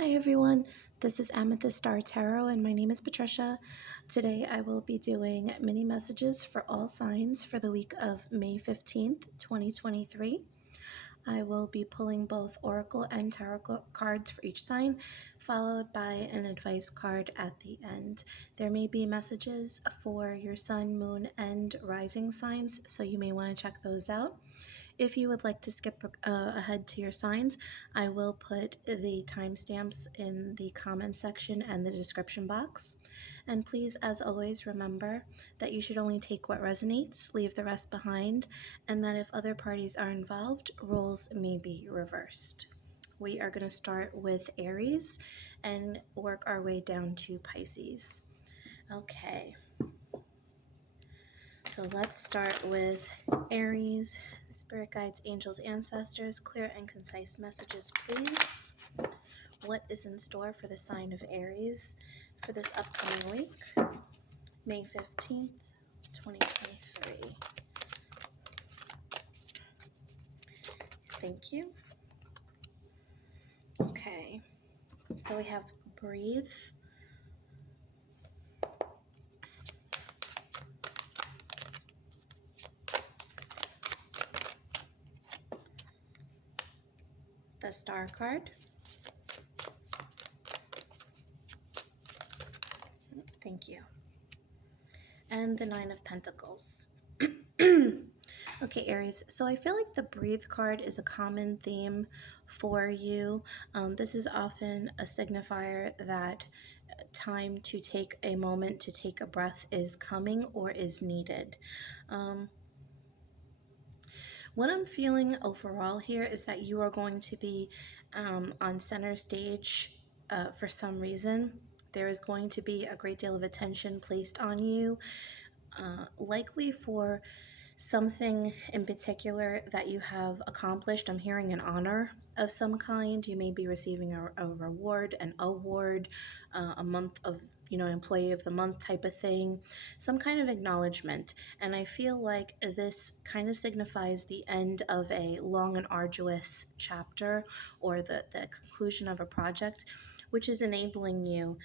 Hi everyone, this is Amethyst Star Tarot and my name is Patricia. Today I will be doing mini messages for all signs for the week of May 15th, 2023. I will be pulling both Oracle and Tarot cards for each sign, followed by an advice card at the end. There may be messages for your sun, moon, and rising signs, so you may want to check those out. If you would like to skip ahead to your signs, I will put the timestamps in the comment section and the description box. And please, as always, remember that you should only take what resonates, leave the rest behind, and that if other parties are involved, roles may be reversed. We are going to start with Aries and work our way down to Pisces. Okay. So let's start with Aries. Spirit guides, angels, ancestors, clear and concise messages, please. What is in store for the sign of Aries for this upcoming week, May 15th, 2023? Thank you. Okay, so we have breathe, the star card. Thank you. And the 9 of Pentacles. Okay, Aries, so I feel like the breathe card is a common theme for you. This is often a signifier that time to take a moment to take a breath is coming or is needed. What I'm feeling overall here is that you are going to be on center stage for some reason. There is going to be a great deal of attention placed on you, likely for something in particular that you have accomplished. I'm hearing an honor of some kind. You may be receiving a reward, an award, a month of, employee of the month type of thing, some kind of acknowledgement. And I feel like this kind of signifies the end of a long and arduous chapter, or the conclusion of a project, which is enabling you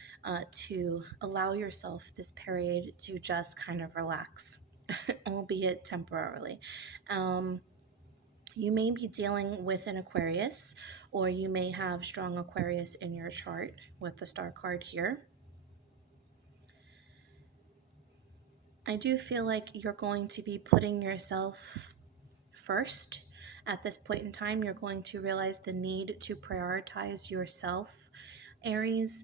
to allow yourself this period to just kind of relax, albeit temporarily. You may be dealing with an Aquarius, or you may have strong Aquarius in your chart with the star card here. I do feel like you're going to be putting yourself first. At this point in time, you're going to realize the need to prioritize yourself, Aries.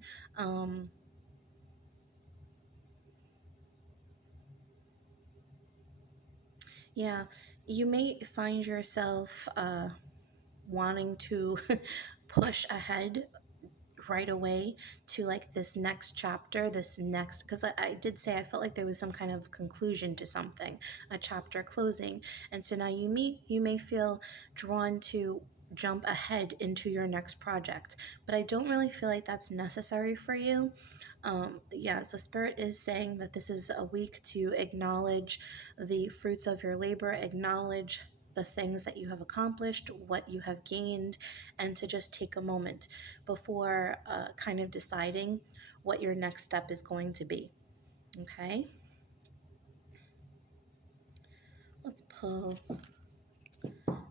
Yeah, you may find yourself wanting to push ahead right away to like this next chapter, because I did say I felt like there was some kind of conclusion to something, a chapter closing. And so now you may feel drawn to jump ahead into your next project, but I don't really feel like that's necessary for you. Yeah, so Spirit is saying that this is a week to acknowledge the fruits of your labor, acknowledge the things that you have accomplished, what you have gained, and to just take a moment before kind of deciding what your next step is going to be. Okay? Let's pull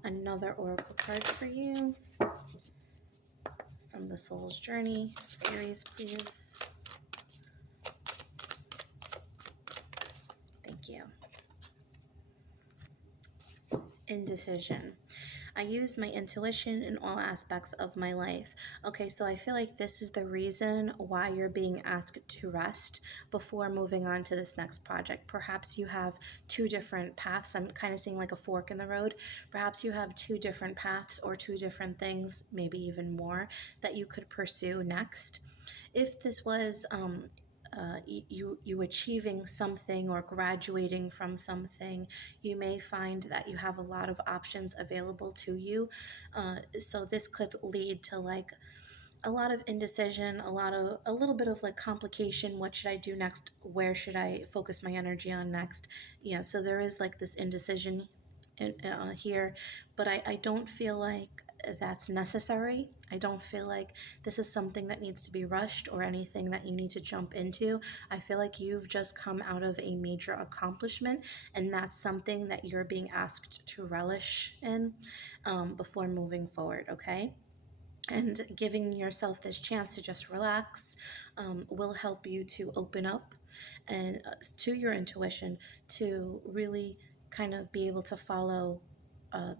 another oracle card for you from the Soul's Journey. Aries, please. Thank you. Indecision. I use my intuition in all aspects of my life. Okay, so I feel like this is the reason why you're being asked to rest before moving on to this next project. Perhaps you have two different paths. I'm kind of seeing like a fork in the road. Perhaps you have two different paths or two different things, maybe even more, that you could pursue next. If this was you achieving something or graduating from something, you may find that you have a lot of options available to you. So this could lead to like a lot of indecision, a little bit of like complication. What should I do next? Where should I focus my energy on next? Yeah, so there is like this indecision here, but I don't feel like that's necessary. I don't feel like this is something that needs to be rushed or anything that you need to jump into. I feel like you've just come out of a major accomplishment, and that's something that you're being asked to relish in before moving forward, okay? And giving yourself this chance to just relax will help you to open up and to your intuition, to really kind of be able to follow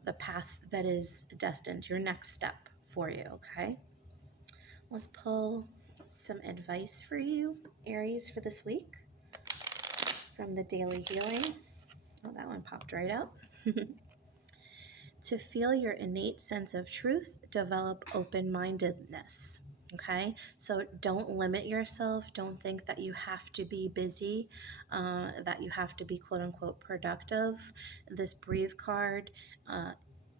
the path that is destined, your next step for you, okay? Let's pull some advice for you, Aries, for this week from the Daily Healing. Oh, that one popped right out. To feel your innate sense of truth, develop open-mindedness. Okay, so don't limit yourself. Don't think that you have to be busy, that you have to be quote unquote productive. This breathe card,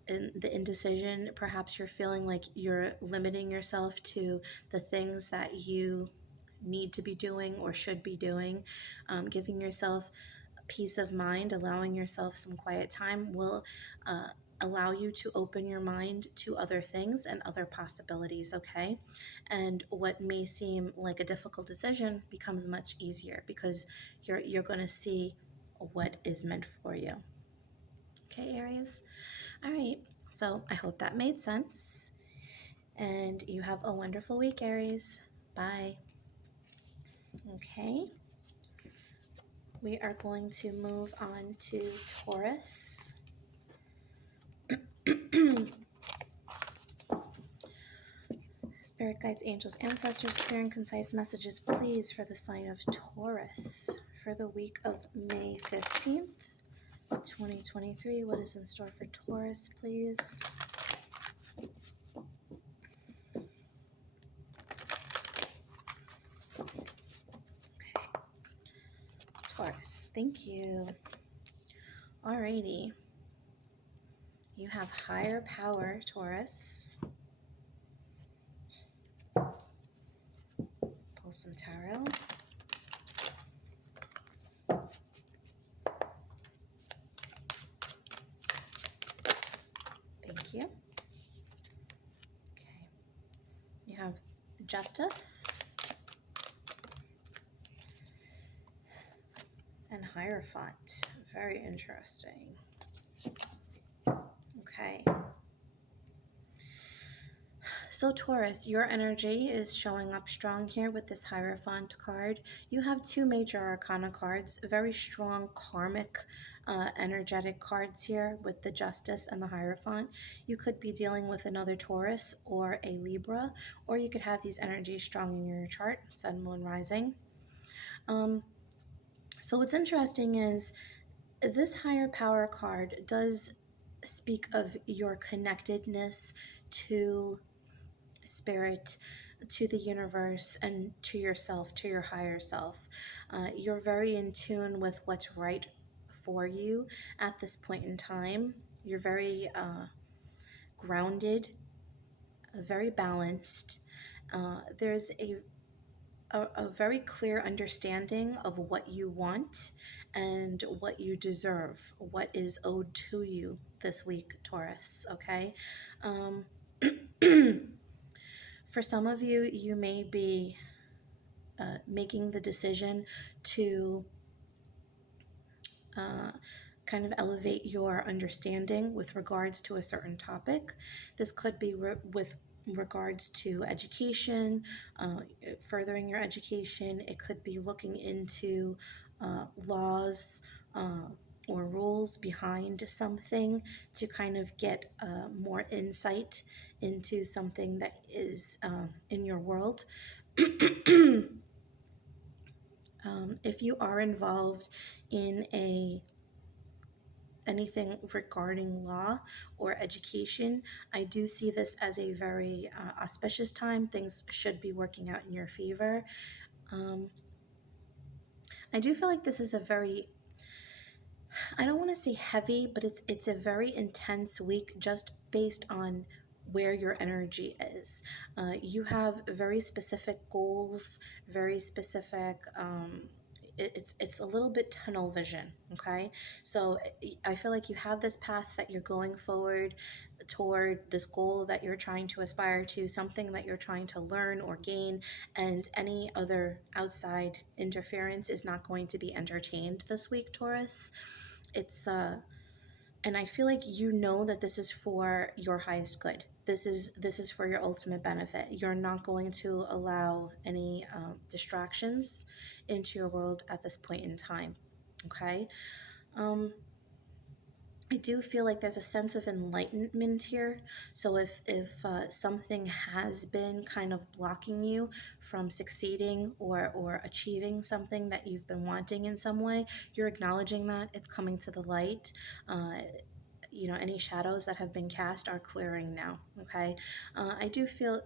in the indecision, perhaps you're feeling like you're limiting yourself to the things that you need to be doing or should be doing. Giving yourself peace of mind, allowing yourself some quiet time will allow you to open your mind to other things and other possibilities, okay? And what may seem like a difficult decision becomes much easier because you're going to see what is meant for you. Okay, Aries? All right, so I hope that made sense. And you have a wonderful week, Aries. Bye. Okay. We are going to move on to Taurus. Spirit guides, angels, ancestors, clear and concise messages, please, for the sign of Taurus for the week of May 15th, 2023. What is in store for Taurus, please? Okay. Taurus, thank you. Alrighty. You have higher power, Taurus. Pull some tarot. Thank you. Okay. You have Justice and Hierophant. Very interesting. Okay. So Taurus, your energy is showing up strong here with this Hierophant card. You have two major arcana cards, very strong karmic energetic cards here with the Justice and the Hierophant. You could be dealing with another Taurus or a Libra, or you could have these energies strong in your chart, Sun, Moon, Rising. So what's interesting is this higher power card does speak of your connectedness to spirit, to the universe, and to yourself, to your higher self. You're very in tune with what's right for you at this point in time. You're very grounded, very balanced. There's a very clear understanding of what you want and what you deserve, what is owed to you this week, Taurus, okay? For some of you, you may be making the decision to kind of elevate your understanding with regards to a certain topic. This could be with regards to education, furthering your education. It could be looking into laws or rules behind something to kind of get more insight into something that is in your world. If you are involved in anything regarding law or education, I do see this as a very auspicious time. Things should be working out in your favor. I do feel like this is a very, I don't want to say heavy, but it's a very intense week just based on where your energy is. You have very specific goals, very specific it's a little bit tunnel vision, okay? So I feel like you have this path that you're going forward toward, this goal that you're trying to aspire to, something that you're trying to learn or gain, and any other outside interference is not going to be entertained this week, Taurus. It's and I feel like you know that this is for your highest good. This is for your ultimate benefit. You're not going to allow any distractions into your world at this point in time. Okay. I do feel like there's a sense of enlightenment here. So if something has been kind of blocking you from succeeding or achieving something that you've been wanting in some way, you're acknowledging that it's coming to the light. Any shadows that have been cast are clearing now. Okay. I do feel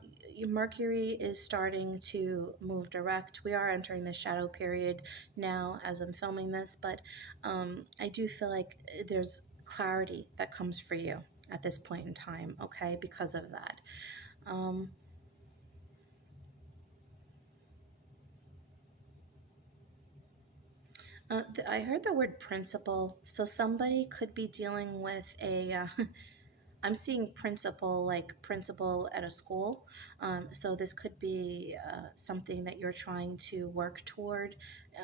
Mercury is starting to move direct. We are entering the shadow period now as I'm filming this, but I do feel like there's clarity that comes for you at this point in time, okay, because of that. I heard the word principal, so somebody could be dealing with a I'm seeing principal, like principal at a school. So this could be something that you're trying to work toward,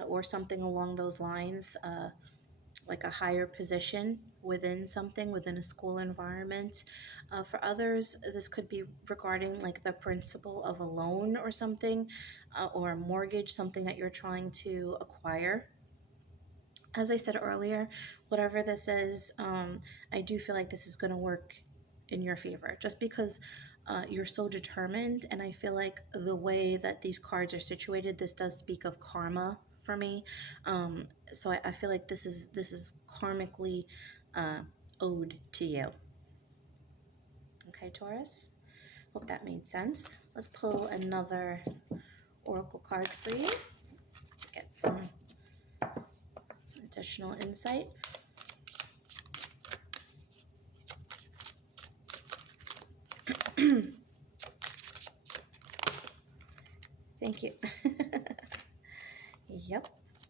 or something along those lines, like a higher position within a school environment. For others, this could be regarding like the principal of a loan or something, or a mortgage, something that you're trying to acquire. As I said earlier, whatever this is, I do feel like this is going to work in your favor just because you're so determined. And I feel like the way that these cards are situated, this does speak of karma for me. So I feel like this is karmically owed to you. Okay, Taurus? Hope that made sense. Let's pull another oracle card for you to get some additional insight. Thank you. Yep.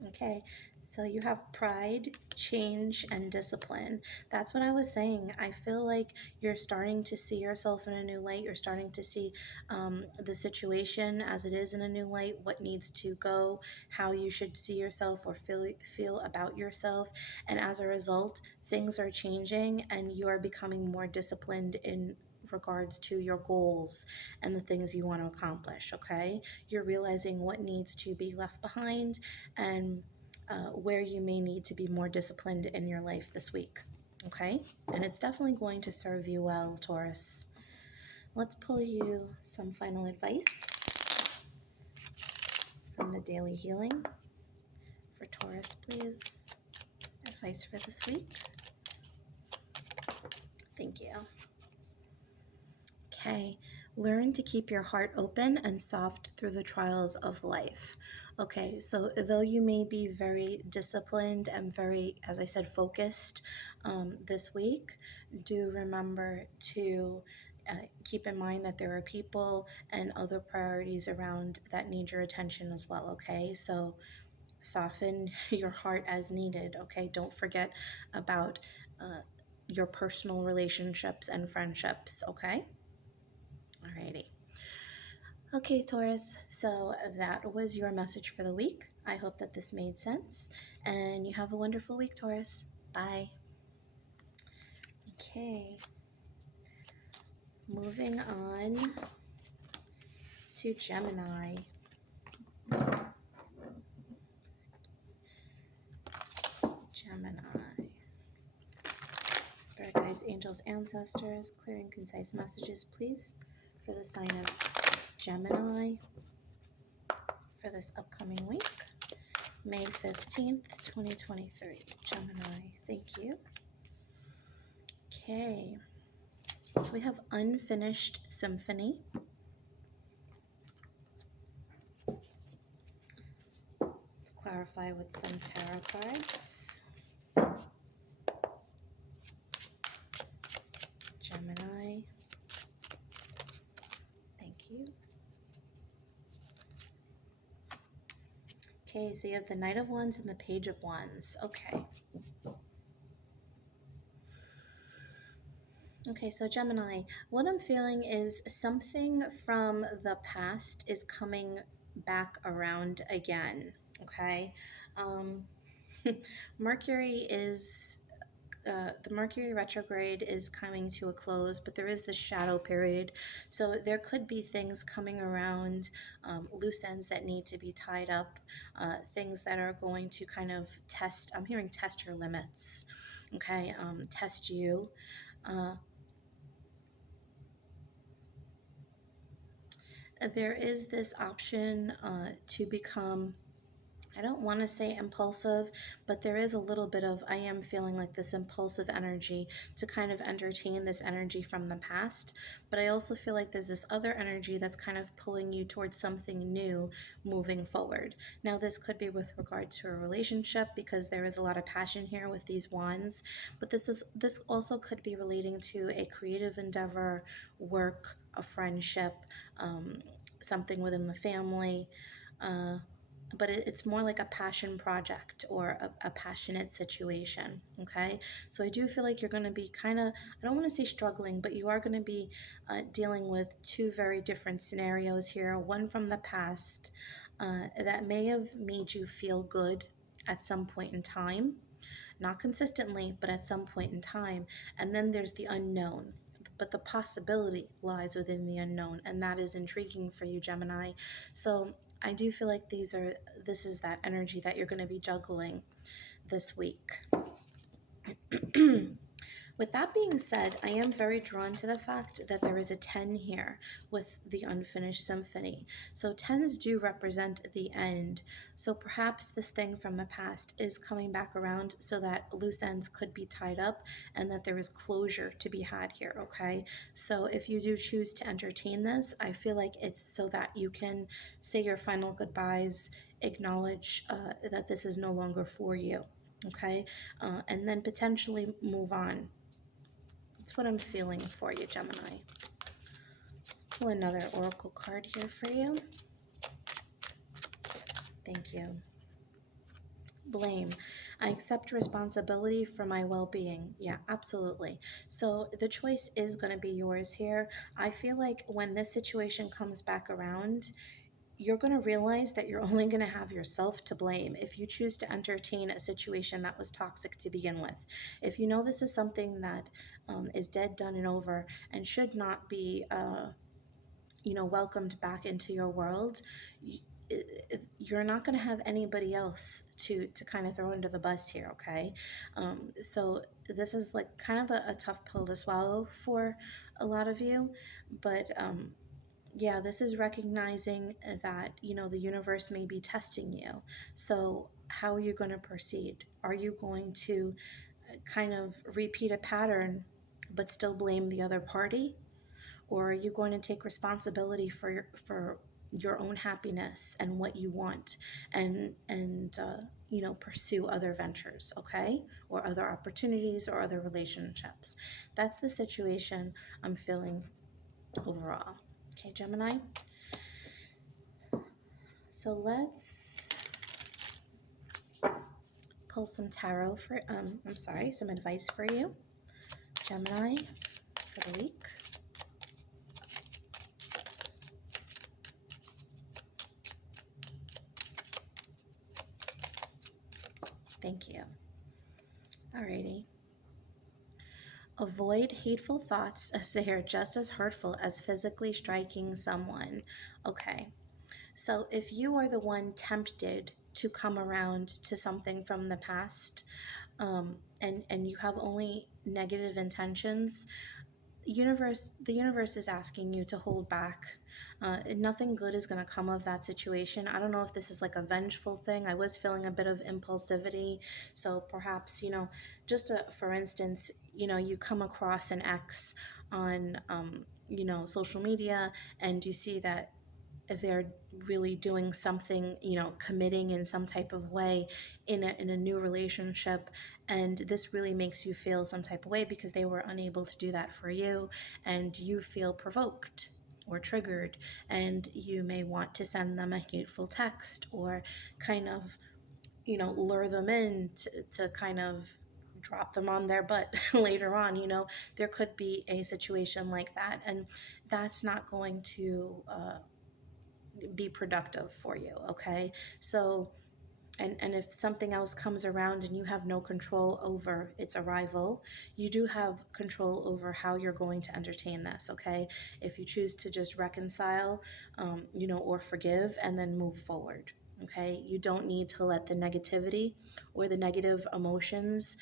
Okay. So you have pride, change, and discipline. That's what I was saying. I feel like you're starting to see yourself in a new light. You're starting to see the situation as it is in a new light, what needs to go, how you should see yourself or feel about yourself. And as a result, things are changing and you are becoming more disciplined in regards to your goals and the things you want to accomplish. Okay, you're realizing what needs to be left behind and where you may need to be more disciplined in your life this week. Okay, and it's definitely going to serve you well, Taurus. Let's pull you some final advice from the daily healing for Taurus, please. Advice for this week. Thank you. Okay, learn to keep your heart open and soft through the trials of life. Okay, so though you may be very disciplined and very, as I said, focused this week, do remember to keep in mind that there are people and other priorities around that need your attention as well, okay? So soften your heart as needed, okay? Don't forget about your personal relationships and friendships, okay? Alrighty. Okay, Taurus, so that was your message for the week. I hope that this made sense, and you have a wonderful week, Taurus. Bye. Okay, moving on to Gemini. Gemini. Spirit guides, angels, ancestors, clear and concise messages, please, for the sign of Gemini for this upcoming week, May 15th, 2023. Gemini, thank you. Okay, so we have Unfinished Symphony. Let's clarify with some tarot cards. Gemini, thank you. Okay, so you have the Knight of Wands and the Page of Wands. Okay. Okay, so Gemini, what I'm feeling is something from the past is coming back around again. Okay. Um, Mercury is the Mercury retrograde is coming to a close, but there is this shadow period. So there could be things coming around, loose ends that need to be tied up, things that are going to kind of test, I'm hearing test your limits, okay, test you. There is this option to become, I don't want to say impulsive, but there is a little bit of, I am feeling like this impulsive energy to kind of entertain this energy from the past. But I also feel like there's this other energy that's kind of pulling you towards something new moving forward. Now, this could be with regard to a relationship because there is a lot of passion here with these wands, but this also could be relating to a creative endeavor, work, a friendship, something within the family. But it's more like a passion project or a passionate situation. Okay, so I do feel like you're going to be kind of, I don't want to say struggling, but you are going to be dealing with two very different scenarios here. One from the past that may have made you feel good at some point in time, not consistently, but at some point in time. And then there's the unknown. But the possibility lies within the unknown, and that is intriguing for you, Gemini. So I do feel like this is that energy that you're going to be juggling this week. With that being said, I am very drawn to the fact that there is a 10 here with the unfinished symphony. So 10s do represent the end. So perhaps this thing from the past is coming back around so that loose ends could be tied up and that there is closure to be had here, okay? So if you do choose to entertain this, I feel like it's so that you can say your final goodbyes, acknowledge that this is no longer for you, okay? And then potentially move on. That's what I'm feeling for you, Gemini. Let's pull another oracle card here for you. Thank you. Blame. I accept responsibility for my well-being. Yeah, absolutely. So the choice is going to be yours here. I feel like when this situation comes back around, you're going to realize that you're only going to have yourself to blame if you choose to entertain a situation that was toxic to begin with. If you know this is something that is dead, done, and over and should not be, welcomed back into your world, you're not going to have anybody else to kind of throw under the bus here, okay? So this is like kind of a tough pill to swallow for a lot of you, but yeah, this is recognizing that, the universe may be testing you. So how are you going to proceed? Are you going to kind of repeat a pattern but still blame the other party? Or are you going to take responsibility for your own happiness and what you want and pursue other ventures, okay? Or other opportunities or other relationships. That's the situation I'm feeling overall. Okay, Gemini? So let's pull some tarot for, some advice for you, Gemini, for the week. Thank you. Alrighty. Avoid hateful thoughts as they are just as hurtful as physically striking someone. Okay. So if you are the one tempted to come around to something from the past, and you have only negative intentions, the universe is asking you to hold back. Nothing good is going to come of that situation. I don't know if this is like a vengeful thing. I was feeling a bit of impulsivity, so perhaps, just for instance, you come across an ex on social media, and you see that they're really doing something, committing in some type of way in a new relationship, and this really makes you feel some type of way because they were unable to do that for you, and you feel provoked, or triggered, and you may want to send them a hateful text or kind of, lure them in to kind of drop them on their butt later on. There could be a situation like that, and that's not going to be productive for you, okay? So, and if something else comes around and you have no control over its arrival, you do have control over how you're going to entertain this, okay? If you choose to just reconcile, or forgive and then move forward, okay? You don't need to let the negativity or the negative emotions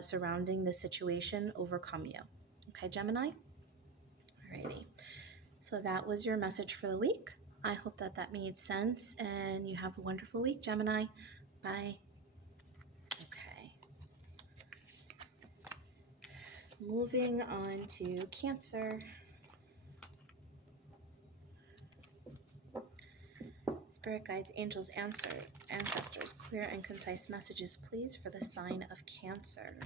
surrounding the situation overcome you. Okay, Gemini? Alrighty. So that was your message for the week. I hope that made sense, and you have a wonderful week, Gemini. Bye. Okay. Moving on to Cancer. Spirit guides, angels, ancestors, clear and concise messages, please, for the sign of Cancer.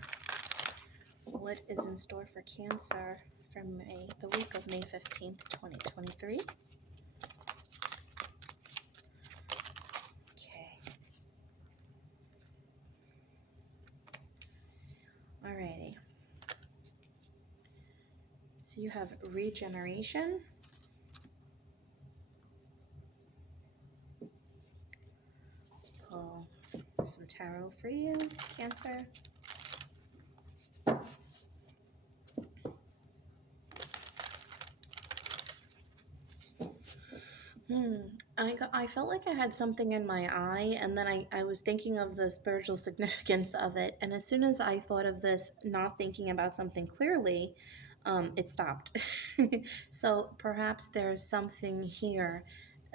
What is in store for Cancer for May, the week of May 15th, 2023? Okay. Alrighty. So you have regeneration. Let's pull some tarot for you, Cancer. I felt like I had something in my eye, and then I was thinking of the spiritual significance of it. And as soon as I thought of this, not thinking about something clearly, it stopped. So perhaps there's something here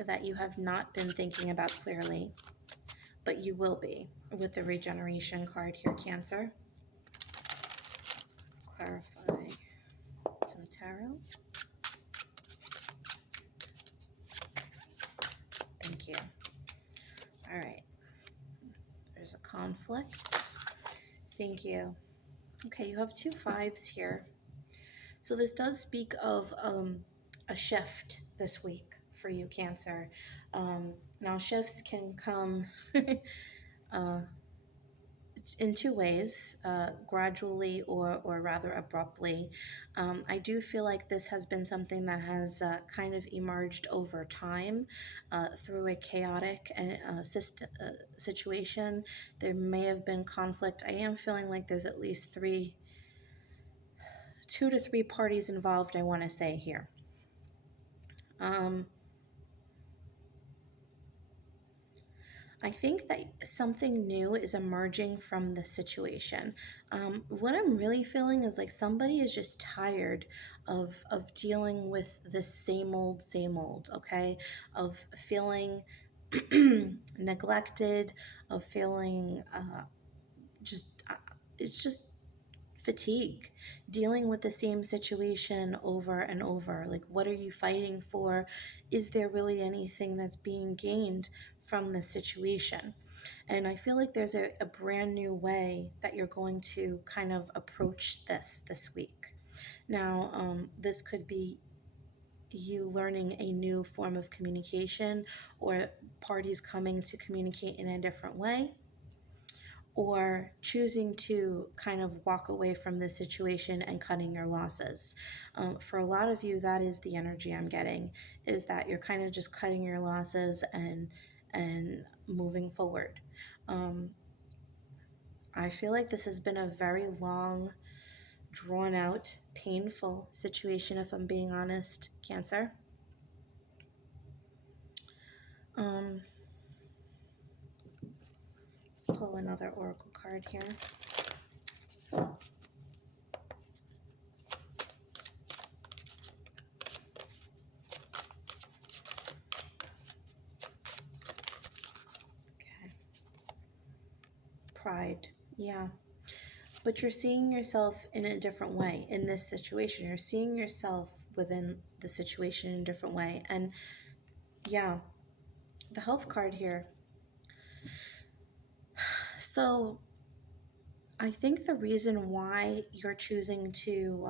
that you have not been thinking about clearly, but you will be with the regeneration card here, Cancer. Let's clarify some tarot. Thank you. All right. There's a conflict. Thank you. Okay, you have 2 5s here. So this does speak of a shift this week for you, Cancer. Now, shifts can come in 2 ways, gradually or rather abruptly. I do feel like this has been something that has kind of emerged over time through a chaotic situation. There may have been conflict. I am feeling like there's at least 2 to 3 parties involved, I want to say here. I think that something new is emerging from the situation. What I'm really feeling is like somebody is just tired of dealing with the same old, okay? Of feeling neglected, of feeling it's just fatigue, dealing with the same situation over and over. Like, what are you fighting for? Is there really anything that's being gained from this situation? And I feel like there's a brand new way that you're going to kind of approach this week. Now, this could be you learning a new form of communication, or parties coming to communicate in a different way, or choosing to kind of walk away from this situation and cutting your losses. For a lot of you, that is the energy I'm getting, is that you're kind of just cutting your losses and moving forward. I feel like this has been a very long, drawn out, painful situation, if I'm being honest, Cancer. Let's pull another oracle card here. Okay. Pride. Yeah. But you're seeing yourself in a different way in this situation. You're seeing yourself within the situation in a different way. And yeah, the health card here. So I think the reason why you're choosing to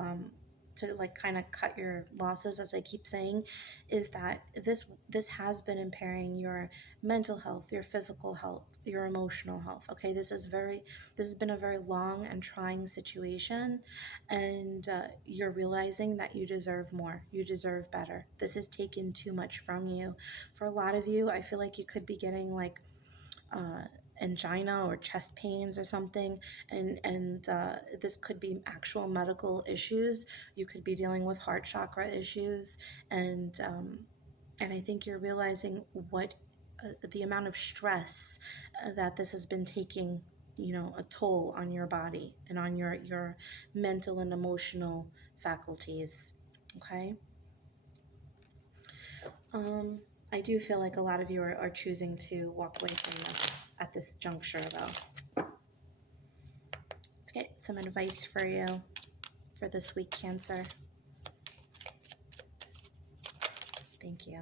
like kind of cut your losses, as I keep saying, is that this has been impairing your mental health, your physical health, your emotional health. Okay, this has been a very long and trying situation, and you're realizing that you deserve more, you deserve better. This has taken too much from you. For a lot of you, I feel like you could be getting like uh, angina or chest pains or something, and this could be actual medical issues. You could be dealing with heart chakra issues, and I think you're realizing what the amount of stress that this has been taking, a toll on your body and on your mental and emotional faculties. Okay. Um, I do feel like a lot of you are choosing to walk away from this at this juncture, though. Let's get some advice for you for this week, Cancer. Thank you.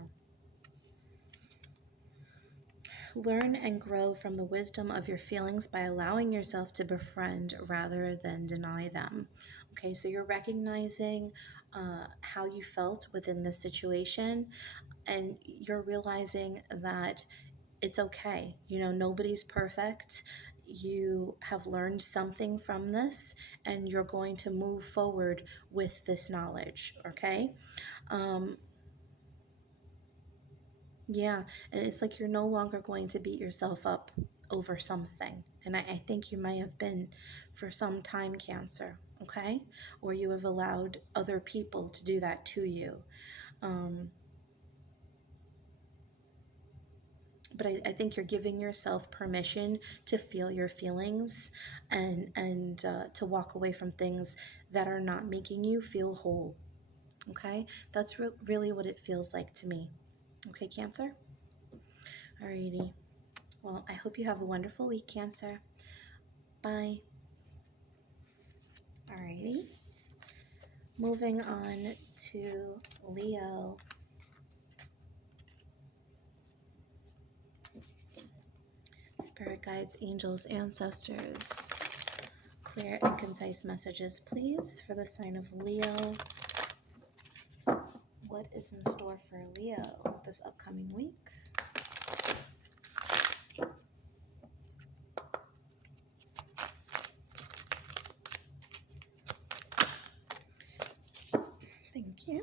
Learn and grow from the wisdom of your feelings by allowing yourself to befriend rather than deny them. Okay, so you're recognizing how you felt within this situation, and you're realizing that it's okay. Nobody's perfect. You have learned something from this, and you're going to move forward with this knowledge, okay? Um, yeah, and it's like you're no longer going to beat yourself up over something. And I think you may have been for some time, Cancer, okay? Or you have allowed other people to do that to you. Um, but I think you're giving yourself permission to feel your feelings, and to walk away from things that are not making you feel whole. Okay, that's really what it feels like to me. Okay, Cancer. Alrighty. Well, I hope you have a wonderful week, Cancer. Bye. Alrighty. Moving on to Leo. Spirit guides, angels, ancestors. Clear and concise messages, please, for the sign of Leo. What is in store for Leo this upcoming week? Thank you.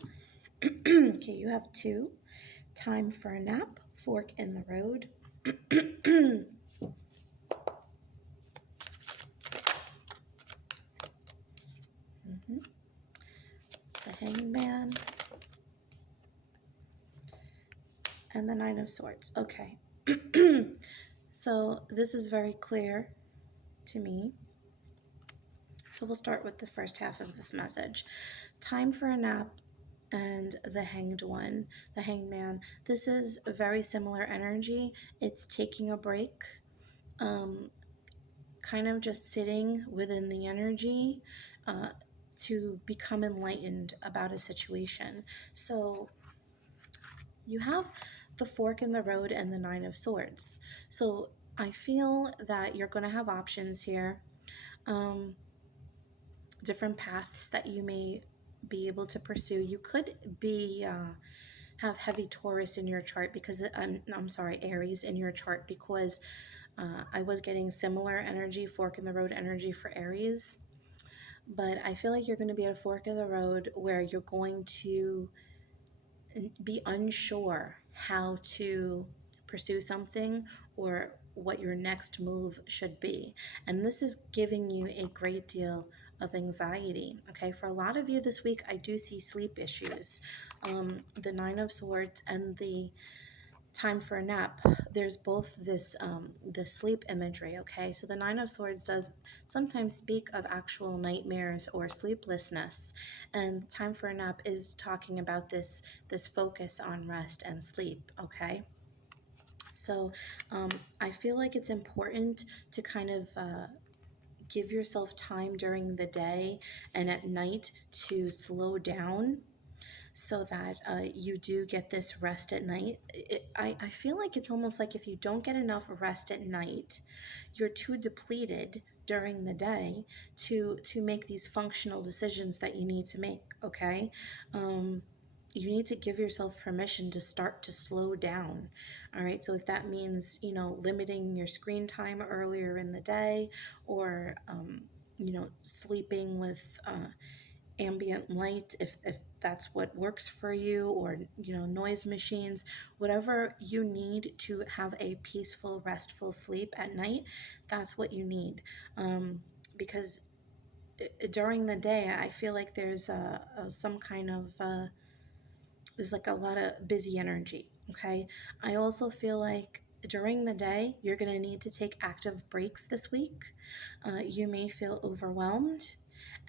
Okay, you have 2. Time for a nap, fork in the road. The Hangman. And the 9 of Swords. Okay. So this is very clear to me. So we'll start with the first half of this message. Time for a nap and the Hanged One, the Hanged Man. This is a very similar energy. It's taking a break, kind of just sitting within the energy to become enlightened about a situation. So you have the fork in the road and the 9 of Swords. So I feel that you're going to have options here, different paths that you may be able to pursue. You could be have heavy Taurus in your chart, because I'm sorry, Aries in your chart, because I was getting similar energy, fork in the road energy for Aries. But I feel like you're going to be at a fork in the road where you're going to be unsure how to pursue something or what your next move should be. And this is giving you a great deal of anxiety. Okay, for a lot of you this week, I do see sleep issues. The 9 of Swords and the time for a nap, there's both this sleep imagery. Okay, so the 9 of Swords does sometimes speak of actual nightmares or sleeplessness, and the time for a nap is talking about this focus on rest and sleep. Okay, so I feel like it's important to kind of give yourself time during the day and at night to slow down, so that you do get this rest at night. I feel like it's almost like if you don't get enough rest at night, you're too depleted during the day to make these functional decisions that you need to make, okay? You need to give yourself permission to start to slow down. All right, so if that means, you know, limiting your screen time earlier in the day, or you know, sleeping with ambient light, if that's what works for you, or, you know, noise machines, whatever you need to have a peaceful, restful sleep at night, that's what you need. Because during the day, I feel like there's some kind of there's like a lot of busy energy. Okay, I also feel like during the day you're going to need to take active breaks this week. You may feel overwhelmed,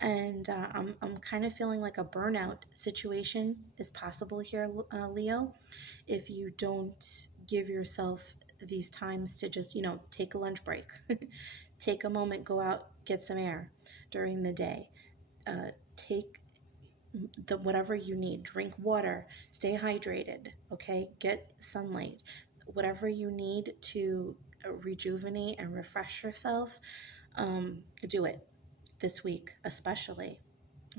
and I'm kind of feeling like a burnout situation is possible here, Leo, if you don't give yourself these times to just, you know, take a lunch break. Take a moment, go out, get some air during the day. Take the whatever you need, drink water, stay hydrated, okay? Get sunlight, whatever you need to rejuvenate and refresh yourself. Do it this week, especially.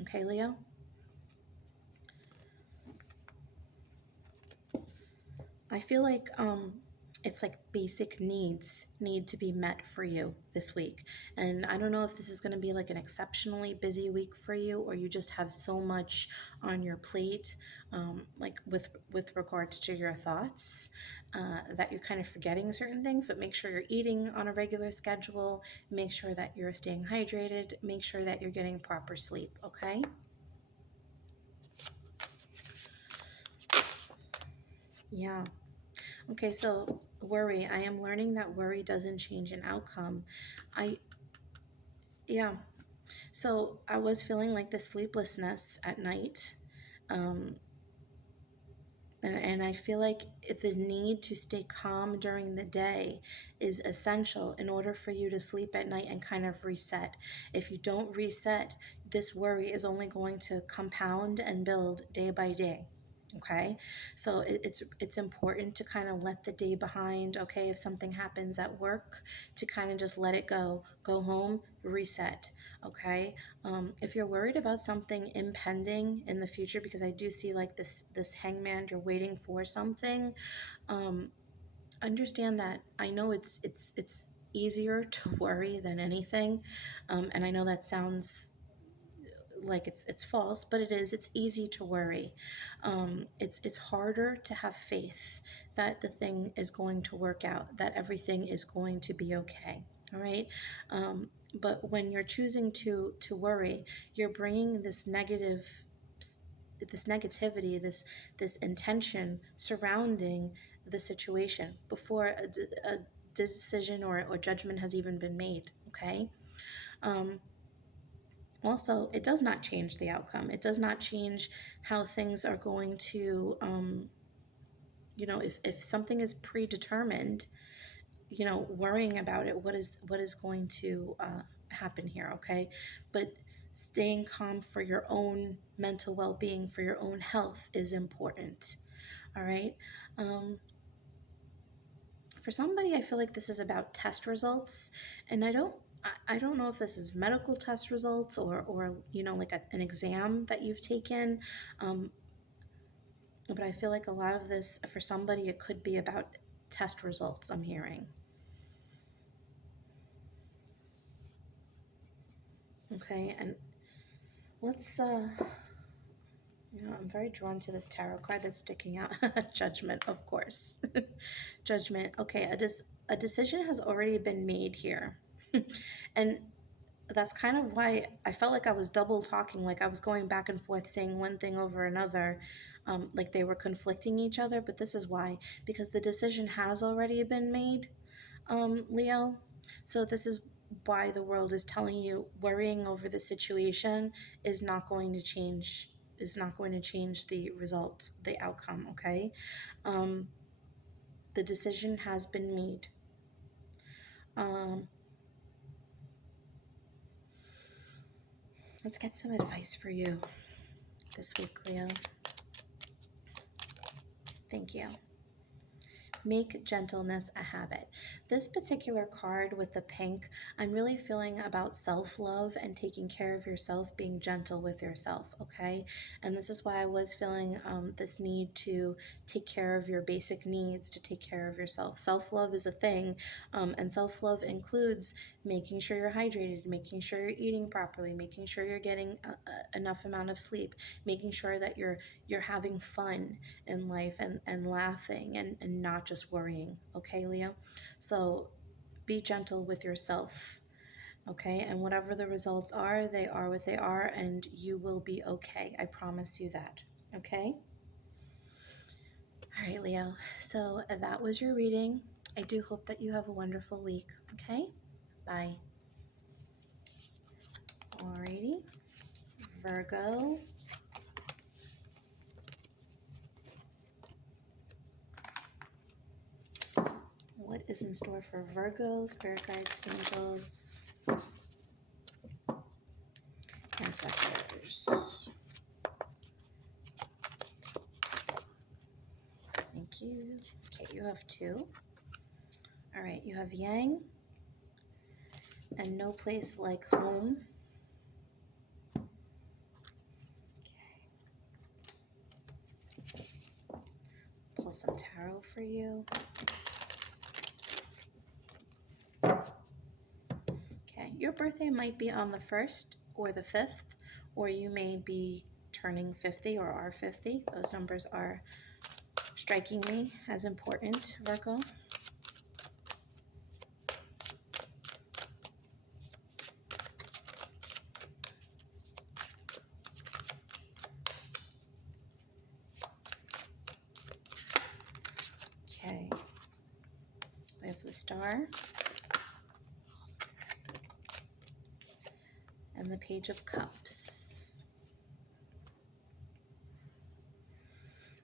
Okay, Leo? I feel like it's like basic needs need to be met for you this week. And I don't know if this is going to be like an exceptionally busy week for you, or you just have so much on your plate, like with regards to your thoughts, that you're kind of forgetting certain things. But make sure you're eating on a regular schedule. Make sure that you're staying hydrated. Make sure that you're getting proper sleep, okay? Yeah. Okay, so worry. I am learning that worry doesn't change an outcome. I, yeah. So I was feeling like the sleeplessness at night. Um, and I feel like the need to stay calm during the day is essential in order for you to sleep at night and kind of reset. If you don't reset, this worry is only going to compound and build day by day. Okay, so it's important to kind of let the day behind. Okay, if something happens at work, to kind of just let it go home, reset. Okay, if you're worried about something impending in the future, because I do see like this hangman, you're waiting for something, um, understand that I know it's easier to worry than anything, and I know that sounds like it's false, but it is. It's easy to worry. It's harder to have faith that the thing is going to work out, that everything is going to be okay. All right. But when you're choosing to worry, you're bringing this negativity, this intention surrounding the situation before a decision or judgment has even been made. Okay. Um, Also, it does not change the outcome. It does not change how things are going to, you know, if something is predetermined, you know, worrying about it, what is going to happen here, okay? But staying calm for your own mental well-being, for your own health is important, all right? Um, for somebody, I feel like this is about test results, and I don't know if this is medical test results or you know, like an exam that you've taken, um, but I feel like a lot of this for somebody, it could be about test results. I'm hearing. Okay, and let's you know, I'm very drawn to this tarot card that's sticking out. Judgment, of course. Judgment. Okay, a decision has already been made here. And that's kind of why I felt like I was double talking, like I was going back and forth saying one thing over another, like they were conflicting each other. But this is why, because the decision has already been made, Leo. So this is why the world is telling you worrying over the situation is not going to change, the result, the outcome, okay? Um, the decision has been made. Um, let's get some advice for you this week, Leo. Thank you. Make gentleness a habit. This particular card with the pink, I'm really feeling about self-love and taking care of yourself, being gentle with yourself, okay? And this is why I was feeling this need to take care of your basic needs, to take care of yourself. Self-love is a thing, and self-love includes making sure you're hydrated, making sure you're eating properly, making sure you're getting enough amount of sleep, making sure that you're having fun in life and laughing and not just worrying, okay, Leo? So be gentle with yourself, okay? And whatever the results are, they are what they are, and you will be okay. I promise you that, okay? All right, Leo. So that was your reading. I do hope that you have a wonderful week, okay? Bye. Alrighty. Virgo. What is in store for Virgo? Spirit guides, angels, ancestors. Thank you. Okay, you have two. All right, you have Yang and no place like home. Okay. Pull some tarot for you. Okay, your birthday might be on the 1st or the 5th, or you may be turning 50 or are 50. Those numbers are striking me as important, Virgo. Okay, we have the Star and the Page of Cups.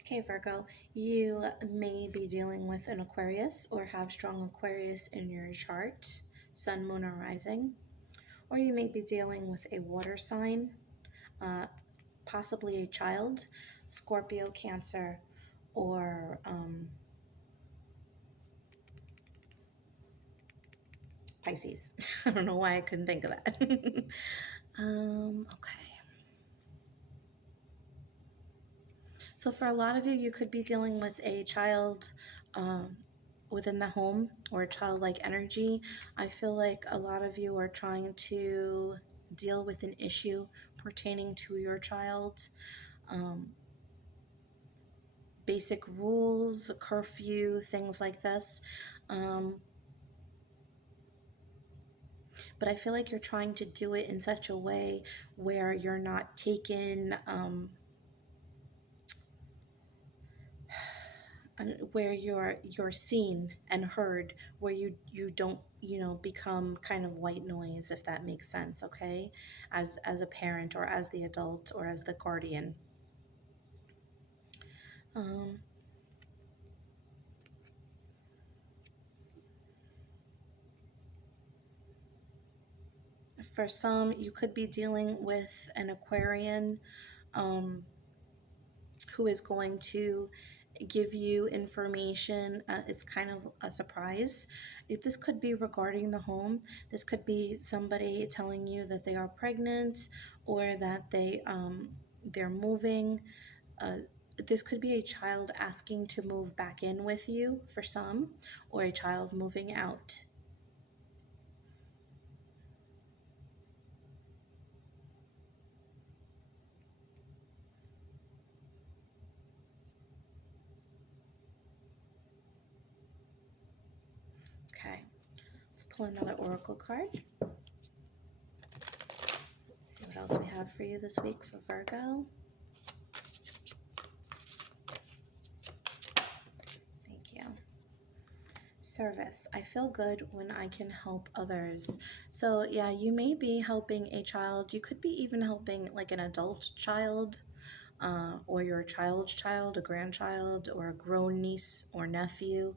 Okay, Virgo, you may be dealing with an Aquarius or have strong Aquarius in your chart, Sun, Moon, or Rising. Or you may be dealing with a water sign, possibly a child, Scorpio, Cancer, or Pisces. I don't know why I couldn't think of that. Okay. So for a lot of you, you could be dealing with a child within the home or a childlike energy. I feel like a lot of you are trying to deal with an issue pertaining to your child. Basic rules, curfew, things like this. But I feel like you're trying to do it in such a way where you're not taken, where you're seen and heard, where you don't, you know, become kind of white noise, if that makes sense, okay? As a parent or as the adult or as the guardian. For some, you could be dealing with an Aquarian who is going to give you information. It's kind of a surprise. This could be regarding the home. This could be somebody telling you that they are pregnant or that they're moving. This could be a child asking to move back in with you for some, or a child moving out. Okay, let's pull another oracle card. See what else we have for you this week for Virgo. Thank you. Service. I feel good when I can help others. So yeah, you may be helping a child. You could be even helping like an adult child. or your child's child, a grandchild, or a grown niece or nephew.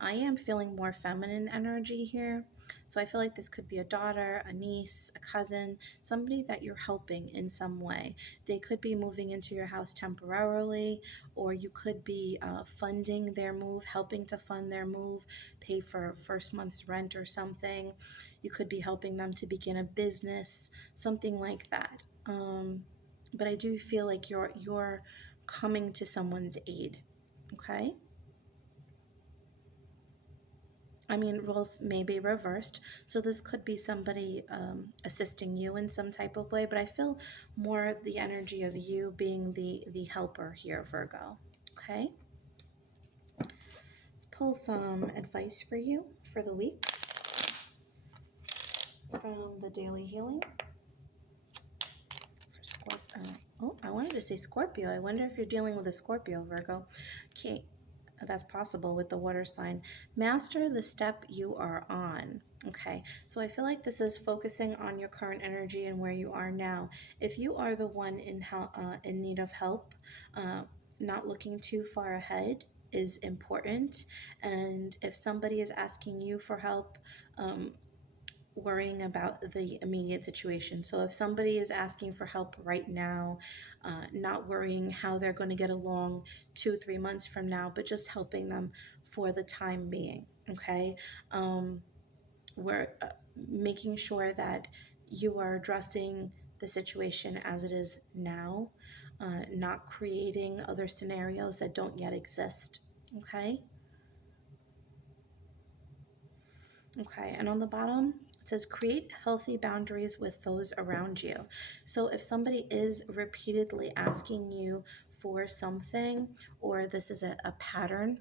I am feeling more feminine energy here. So I feel like this could be a daughter, a niece, a cousin, somebody that you're helping in some way. They could be moving into your house temporarily, or you could be funding their move, helping to fund their move, pay for first month's rent or something. You could be helping them to begin a business, something like that. But I do feel like you're coming to someone's aid. Okay. I mean, roles may be reversed, so this could be somebody assisting you in some type of way, but I feel more the energy of you being the helper here, Virgo. Okay, let's pull some advice for you for the week from the Daily Healing for Scorpio. Oh, I wanted to say Scorpio. I wonder if you're dealing with a Scorpio, Virgo. Okay, that's possible with the water sign. Master the step you are on. Okay, so I feel like this is focusing on your current energy and where you are now. If you are the one in need of help, not looking too far ahead is important. And if somebody is asking you for help, worrying about the immediate situation. So if somebody is asking for help right now, not worrying how they're going to get along 2-3 months from now, but just helping them for the time being. Okay. We're making sure that you are addressing the situation as it is now, not creating other scenarios that don't yet exist. Okay. Okay, and on the bottom, it says create healthy boundaries with those around you. So if somebody is repeatedly asking you for something, or this is a pattern,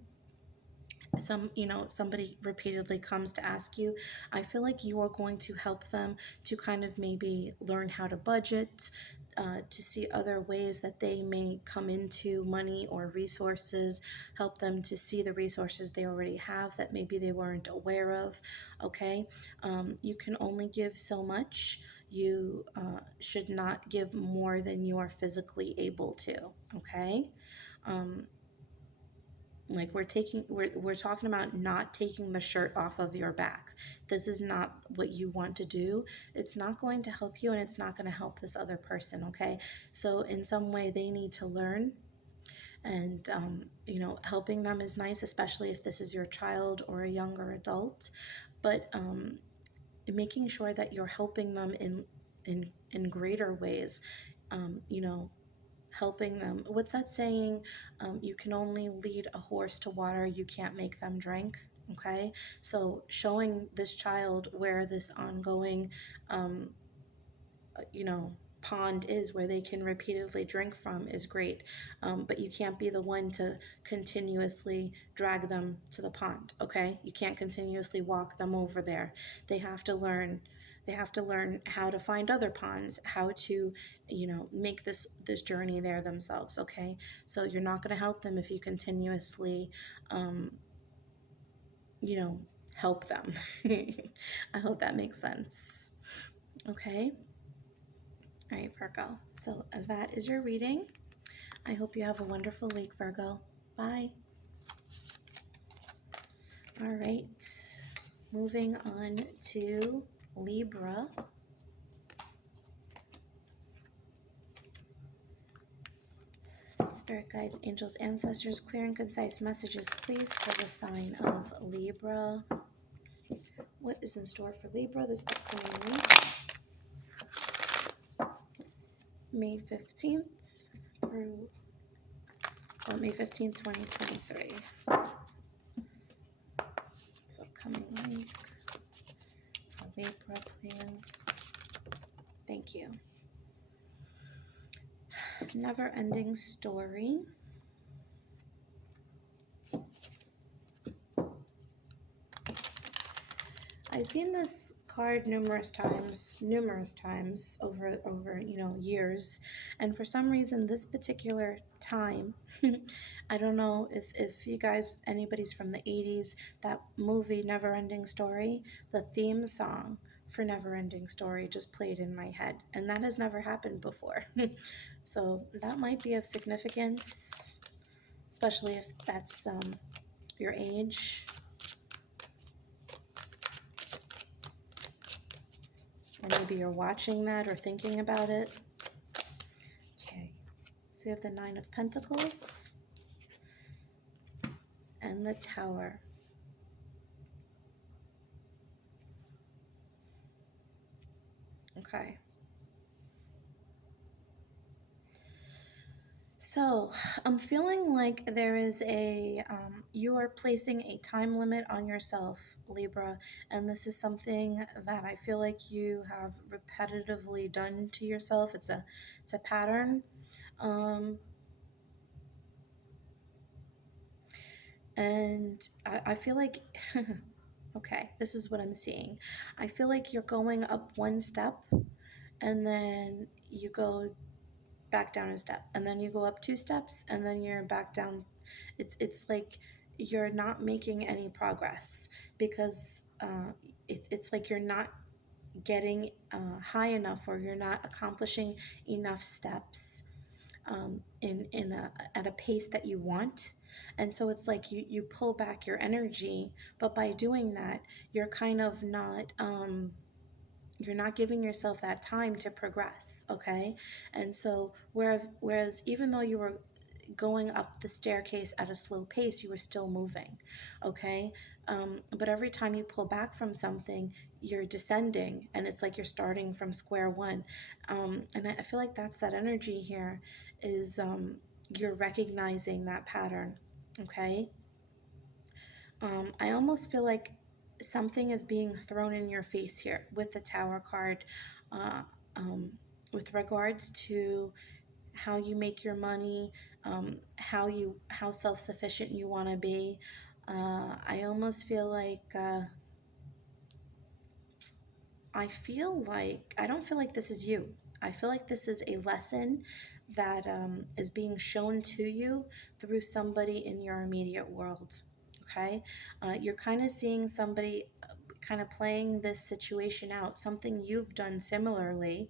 somebody repeatedly comes to ask you, I feel like you are going to help them to kind of maybe learn how to budget, to see other ways that they may come into money or resources, help them to see the resources they already have that maybe they weren't aware of. Okay, you can only give so much. You should not give more than you are physically able to. Okay. um, like we're talking about not taking the shirt off of your back. This is not what you want to do. It's not going to help you, and it's not going to help this other person. Okay, so in some way they need to learn, and helping them is nice, especially if this is your child or a younger adult. But making sure that you're helping them in greater ways. You know, helping them. What's that saying? You can only lead a horse to water, you can't make them drink. Okay, so showing this child where this ongoing, um, you know, pond is where they can repeatedly drink from is great. But you can't be the one to continuously drag them to the pond. Okay, you can't continuously walk them over there. They have to learn. They have to learn how to find other ponds, how to, make this journey there themselves. Okay, so you're not going to help them if you continuously, um, you know, help them. I hope that makes sense. Okay. All right, Virgo. So that is your reading. I hope you have a wonderful week, Virgo. Bye. All right. Moving on to Libra. Spirit guides, angels, ancestors, clear and concise messages, please, for the sign of Libra. What is in store for Libra this upcoming week? May 15th through May 15th, 2023. This upcoming week for Libra, please. Thank you. Never-ending story. I've seen this card numerous times over years, and for some reason this particular time, I don't know if you guys, anybody's from the 80s, that movie Never Ending Story, the theme song for Never Ending Story just played in my head, and that has never happened before. So that might be of significance, especially if that's your age, or maybe you're watching that or thinking about it. Okay, so we have the Nine of Pentacles and the Tower. Okay. So I'm feeling like there is you are placing a time limit on yourself, Libra, and this is something that I feel like you have repetitively done to yourself. It's a pattern. And I feel like, okay, this is what I'm seeing. I feel like you're going up one step and then you go back down a step, and then you go up two steps and then you're back down. It's like you're not making any progress because it's like you're not getting high enough, or you're not accomplishing enough steps at a pace that you want. And so it's like you pull back your energy, but by doing that, you're kind of not you're not giving yourself that time to progress. Okay. And so whereas even though you were going up the staircase at a slow pace, you were still moving. Okay. But every time you pull back from something, you're descending, and it's like you're starting from square one. And I feel like that's that energy here, is you're recognizing that pattern. Okay. I almost feel like something is being thrown in your face here with the Tower card, uh, um, with regards to how you make your money, how self-sufficient you want to be. I almost feel like I don't feel like this is you. I feel like this is a lesson that is being shown to you through somebody in your immediate world. Okay, you're kind of seeing somebody kind of playing this situation out, something you've done similarly,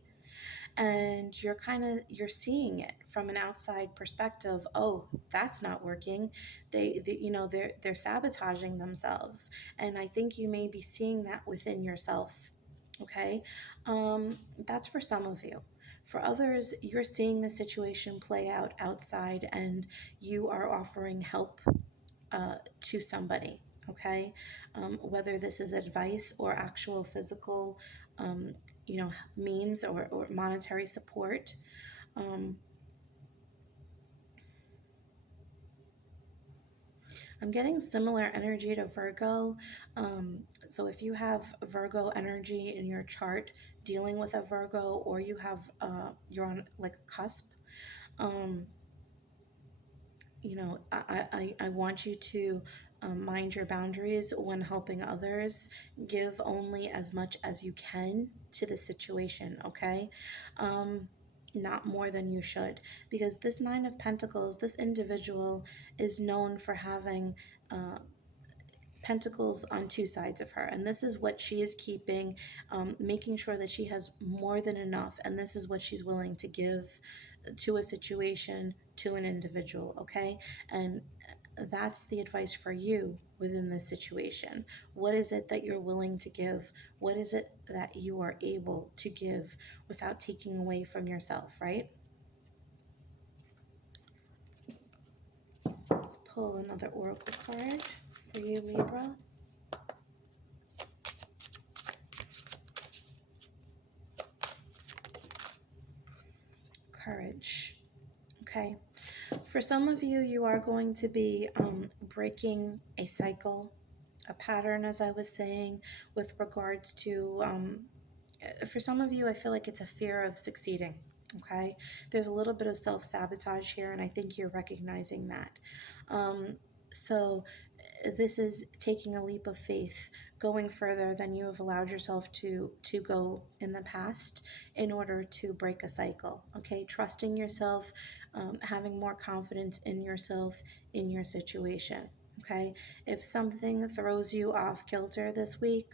and you're seeing it from an outside perspective. Oh, that's not working. They're sabotaging themselves, and I think you may be seeing that within yourself. Okay. That's for some of you. For others, you're seeing the situation play out outside, and you are offering help to somebody. Okay. Whether this is advice or actual physical um, means, or monetary support. um, I'm getting similar energy to Virgo. So if you have Virgo energy in your chart, dealing with a Virgo, or you're on like a cusp, um, I want you to mind your boundaries when helping others. Give only as much as you can to the situation, okay? Not more than you should. Because this Nine of Pentacles, this individual is known for having pentacles on two sides of her, and this is what she is keeping, making sure that she has more than enough, and this is what she's willing to give to a situation, to an individual. Okay. And that's the advice for you within this situation. What is it that you're willing to give? What is it that you are able to give without taking away from yourself, right? Let's pull another oracle card for you, Libra. Courage. Okay. For some of you, you are going to be breaking a cycle, a pattern, as I was saying, with regards to, for some of you, I feel like it's a fear of succeeding. Okay. There's a little bit of self-sabotage here, and I think you're recognizing that. So this is taking a leap of faith, going further than you have allowed yourself to go in the past, in order to break a cycle. Okay, trusting yourself, having more confidence in yourself, in your situation. Okay, if something throws you off kilter this week,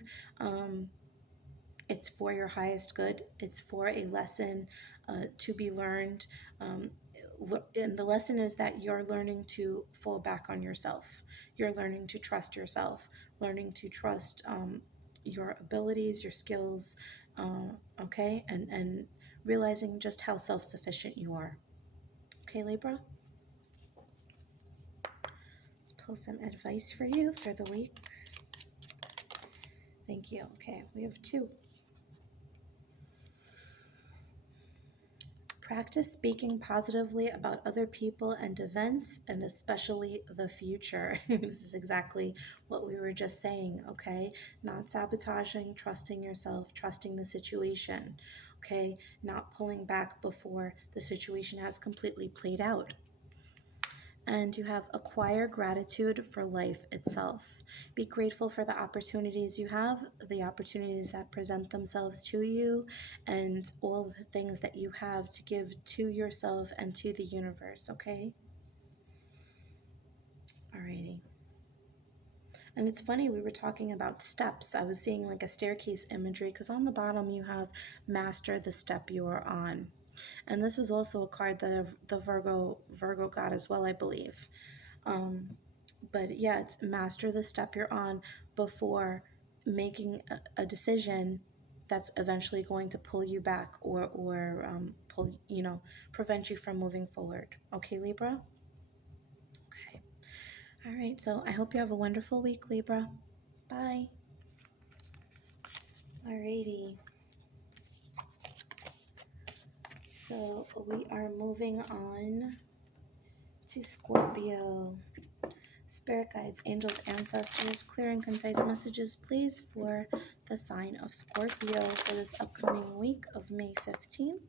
It's for your highest good. It's for a lesson to be learned. And the lesson is that you're learning to fall back on yourself. You're learning to trust yourself, learning to trust your abilities, your skills, okay? And realizing just how self-sufficient you are. Okay, Libra? Let's pull some advice for you for the week. Thank you. Okay, we have 2. Practice speaking positively about other people and events, and especially the future. This is exactly what we were just saying, okay? Not sabotaging, trusting yourself, trusting the situation, okay? Not pulling back before the situation has completely played out. And you have acquire gratitude for life itself. Be grateful for the opportunities you have, the opportunities that present themselves to you, and all the things that you have to give to yourself and to the universe, okay? Alrighty. And it's funny, we were talking about steps. I was seeing like a staircase imagery because on the bottom you have master the step you are on. And this was also a card that the Virgo got as well, I believe. But yeah, it's master the step you're on before making a decision that's eventually going to pull you back or prevent you from moving forward. Okay, Libra? Okay. All right, so I hope you have a wonderful week, Libra. Bye. Alrighty. So we are moving on to Scorpio. Spirit guides, angels, ancestors, clear and concise messages, please, for the sign of Scorpio for this upcoming week of May 15th.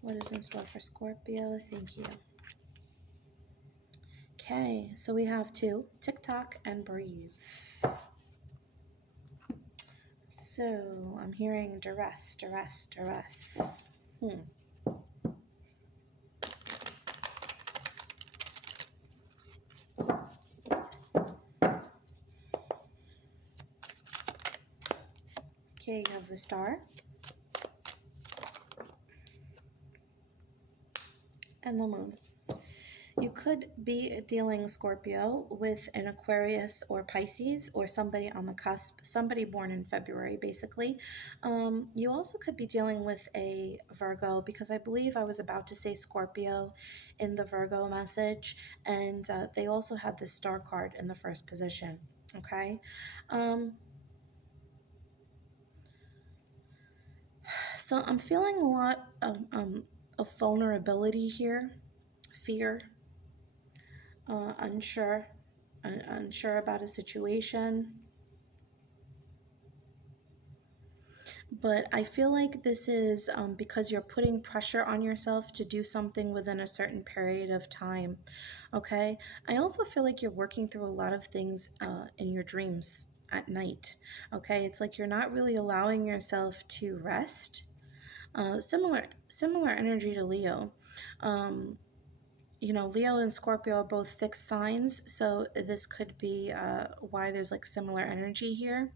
What is in store for Scorpio? Thank you. Okay, so we have 2, TikTok and breathe. So I'm hearing duress, duress, duress. Okay, you have the star and the moon. You could be dealing, Scorpio, with an Aquarius or Pisces or somebody on the cusp, somebody born in February, basically. You also could be dealing with a Virgo, because I believe I was about to say Scorpio in the Virgo message, and they also had the star card in the first position, okay? So I'm feeling a lot of vulnerability here, fear, unsure about a situation. But I feel like this is because you're putting pressure on yourself to do something within a certain period of time, okay? I also feel like you're working through a lot of things in your dreams at night, okay? It's like you're not really allowing yourself to rest. Similar energy to Leo. Leo and Scorpio are both fixed signs, so this could be why there's like similar energy here,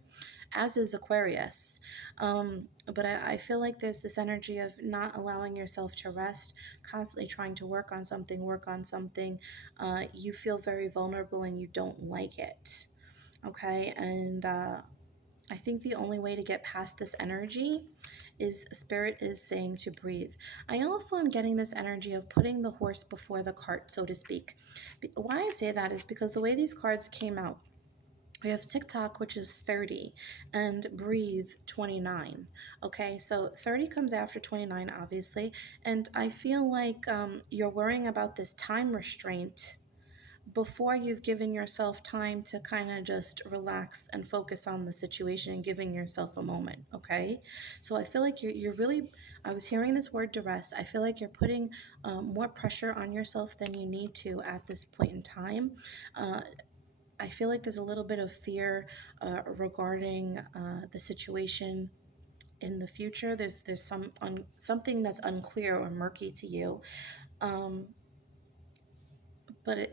as is Aquarius. But I feel like there's this energy of not allowing yourself to rest, constantly trying to work on something. You feel very vulnerable and you don't like it, okay? And I think the only way to get past this energy is Spirit is saying to breathe. I also am getting this energy of putting the horse before the cart, so to speak. Why I say that is because the way these cards came out, we have TikTok, which is 30, and breathe, 29. Okay, so 30 comes after 29, obviously, and I feel like you're worrying about this time restraint before you've given yourself time to kind of just relax and focus on the situation and giving yourself a moment, okay? So I feel like you're really, I was hearing this word duress. I feel like you're putting more pressure on yourself than you need to at this point in time. I feel like there's a little bit of fear regarding the situation in the future. There's something that's unclear or murky to you, but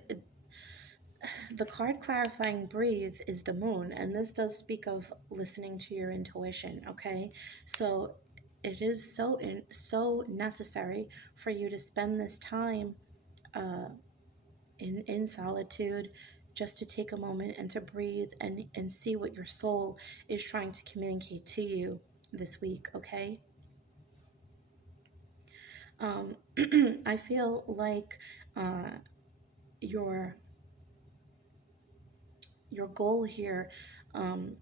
the card clarifying breathe is the moon, and this does speak of listening to your intuition, okay? So it is so necessary for you to spend this time uh, in solitude, just to take a moment and to breathe and see what your soul is trying to communicate to you this week, okay? Um, I feel like your your goal here,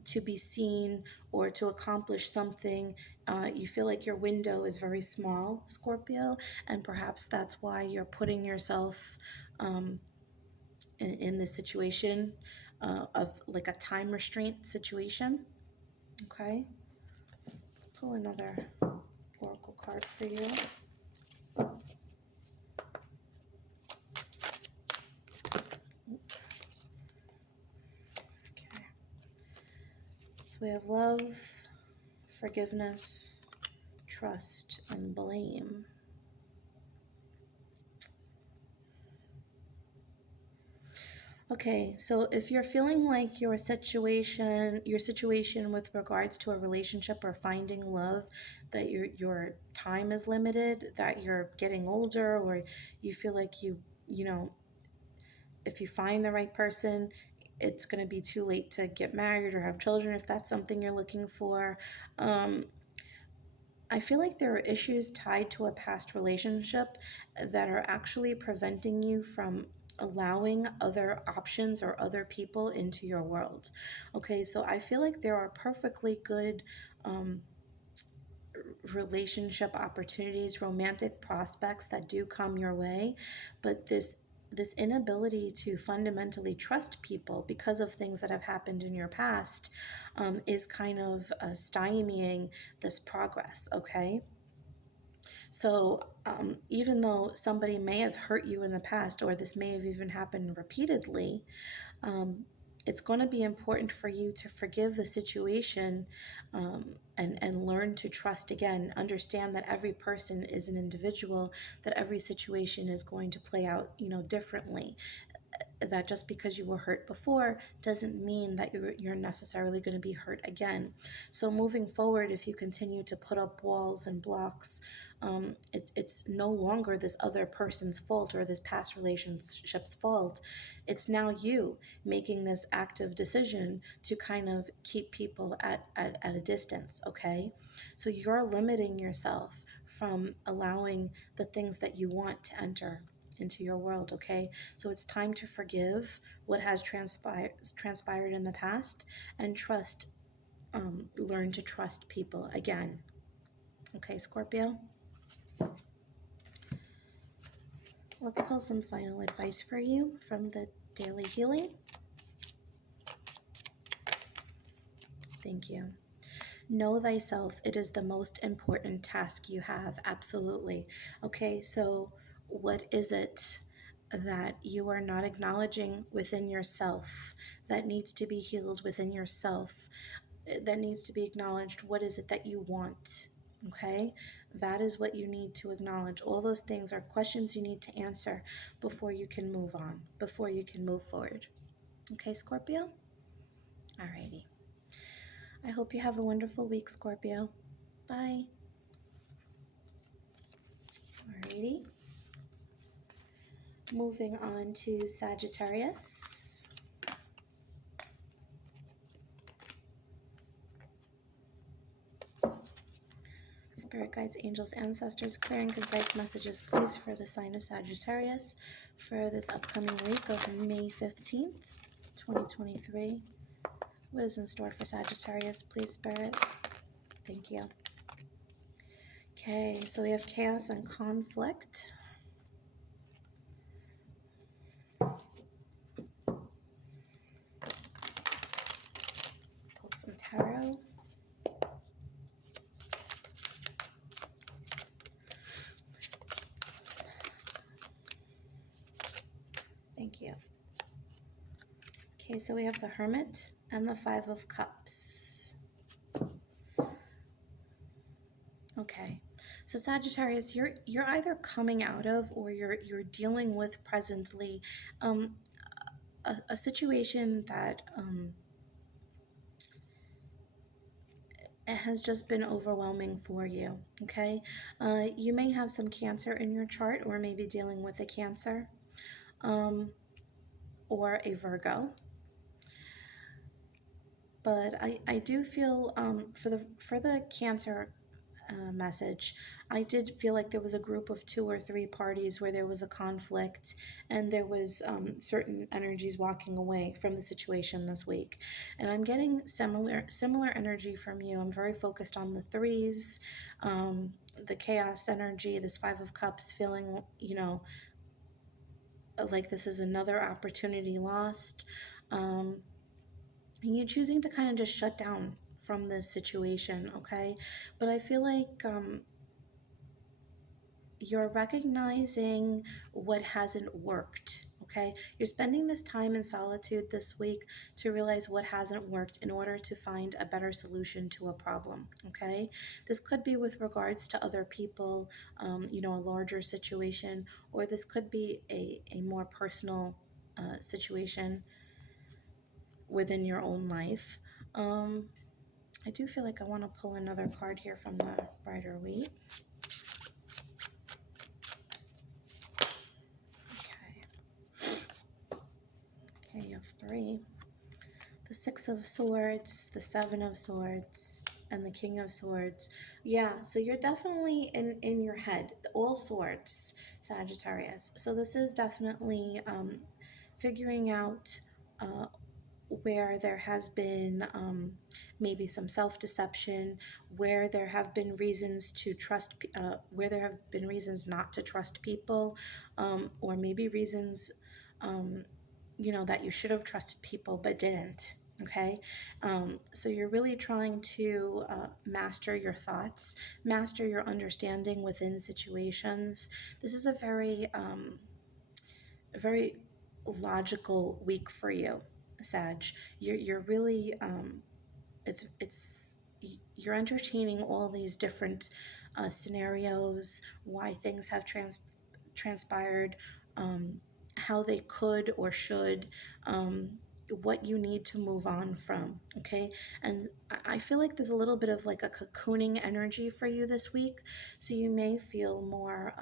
to be seen or to accomplish something, you feel like your window is very small, Scorpio, and perhaps that's why you're putting yourself um, in this situation of like a time restraint situation. Okay, pull another oracle card for you. Okay, so we have love, forgiveness, trust, and blame. Okay, so if you're feeling like your situation with regards to a relationship or finding love, that your time is limited, that you're getting older, or you feel like you know, if you find the right person, it's going to be too late to get married or have children, if that's something you're looking for. Um, I feel like there are issues tied to a past relationship that are actually preventing you from allowing other options or other people into your world. Okay, so I feel like there are perfectly good um, relationship opportunities, romantic prospects that do come your way, but this inability to fundamentally trust people because of things that have happened in your past is kind of stymieing this progress, okay? So even though somebody may have hurt you in the past, or this may have even happened repeatedly, um, it's going to be important for you to forgive the situation, and learn to trust again. Understand that every person is an individual, that every situation is going to play out, differently. That just because you were hurt before doesn't mean that you're necessarily going to be hurt again. So moving forward, if you continue to put up walls and blocks, it's no longer this other person's fault or this past relationship's fault. It's now you making this active decision to kind of keep people at a distance, okay? So you're limiting yourself from allowing the things that you want to enter into your world, okay? So it's time to forgive what has transpired in the past, and learn to trust people again. Okay, Scorpio? Let's pull some final advice for you from the daily healing. Thank you. Know thyself. It is the most important task you have. Absolutely. Okay, so what is it that you are not acknowledging within yourself that needs to be healed within yourself, that needs to be acknowledged? What is it that you want? Okay, that is what you need to acknowledge. All those things are questions you need to answer before you can move on, before you can move forward. Okay, Scorpio? Alrighty. I hope you have a wonderful week, Scorpio. Bye. Alrighty. Moving on to Sagittarius. Spirit guides, angels, ancestors, clear and concise messages, please, for the sign of Sagittarius for this upcoming week of May 15th, 2023. What is in store for Sagittarius, please, Spirit? Thank you. Okay, so we have chaos and conflict. Pull some tarot. Thank you. Okay, so we have the Hermit and the Five of Cups. Okay, so Sagittarius, you're either coming out of, or you're dealing with presently, a situation that it has just been overwhelming for you, okay? You may have some Cancer in your chart, or maybe dealing with a Cancer or a Virgo. But I do feel for the Cancer message, I did feel like there was a group of 2 or 3 parties where there was a conflict, and there was certain energies walking away from the situation this week. And I'm getting similar energy from you. I'm very focused on the threes, the chaos energy, this 5 of Cups, feeling, you know, like this is another opportunity lost. And you choosing to kind of just shut down from this situation, okay? But I feel like you're recognizing what hasn't worked, okay? You're spending this time in solitude this week to realize what hasn't worked in order to find a better solution to a problem, okay? This could be with regards to other people, you know, a larger situation, or this could be a more personal situation within your own life. I do feel like I want to pull another card here from the Rider Waite. Okay, you have 3. The 6 of Swords, the 7 of Swords, and the King of Swords. Yeah, so you're definitely in your head, all swords, Sagittarius. So this is definitely figuring out where there has been maybe some self-deception, where there have been reasons to trust, where there have been reasons not to trust people, or maybe reasons, you know, that you should have trusted people but didn't. Okay, so you're really trying to master your thoughts, master your understanding within situations. This is a very logical week for you, Sag. You're really it's you're entertaining all these different scenarios, why things have transpired, how they could or should, what you need to move on from, okay? And I feel like there's a little bit of like a cocooning energy for you this week, so you may feel more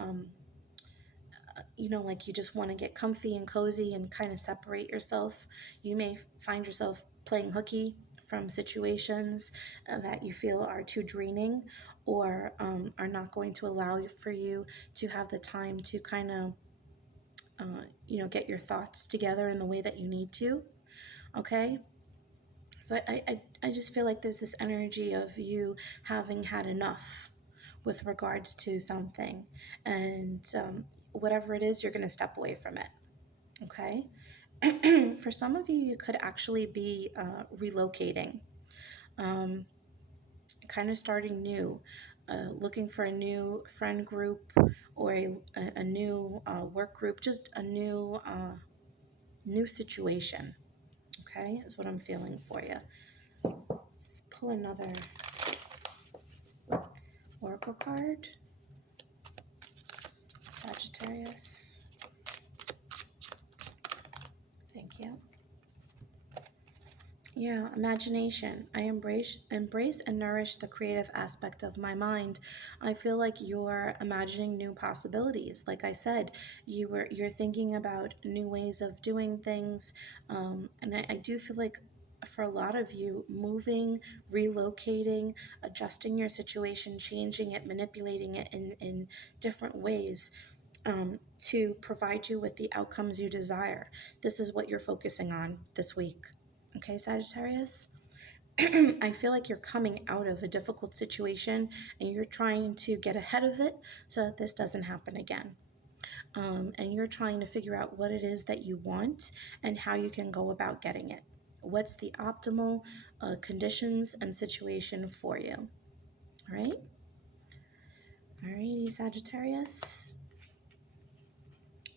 you know, like you just want to get comfy and cozy and kind of separate yourself. You may find yourself playing hooky from situations that you feel are too draining, or are not going to allow for you to have the time to kind of, you know, get your thoughts together in the way that you need to, okay? So I just feel like there's this energy of you having had enough with regards to something, and whatever it is, you're going to step away from it, okay? For some of you, you could actually be relocating, kind of starting new, looking for a new friend group, or a new work group, just a new situation, okay, is what I'm feeling for you. Let's pull another oracle card. Sagittarius. Thank you. Yeah, imagination. I embrace and nourish the creative aspect of my mind. I feel like you're imagining new possibilities. Like I said, you're thinking about new ways of doing things, and I do feel like for a lot of you, moving, relocating, adjusting your situation, changing it, manipulating it in different ways, to provide you with the outcomes you desire. This is what you're focusing on this week. Okay, Sagittarius? I feel like you're coming out of a difficult situation and you're trying to get ahead of it so that this doesn't happen again. And you're trying to figure out what it is that you want and how you can go about getting it. What's the optimal conditions and situation for you? All right? Alrighty, Sagittarius.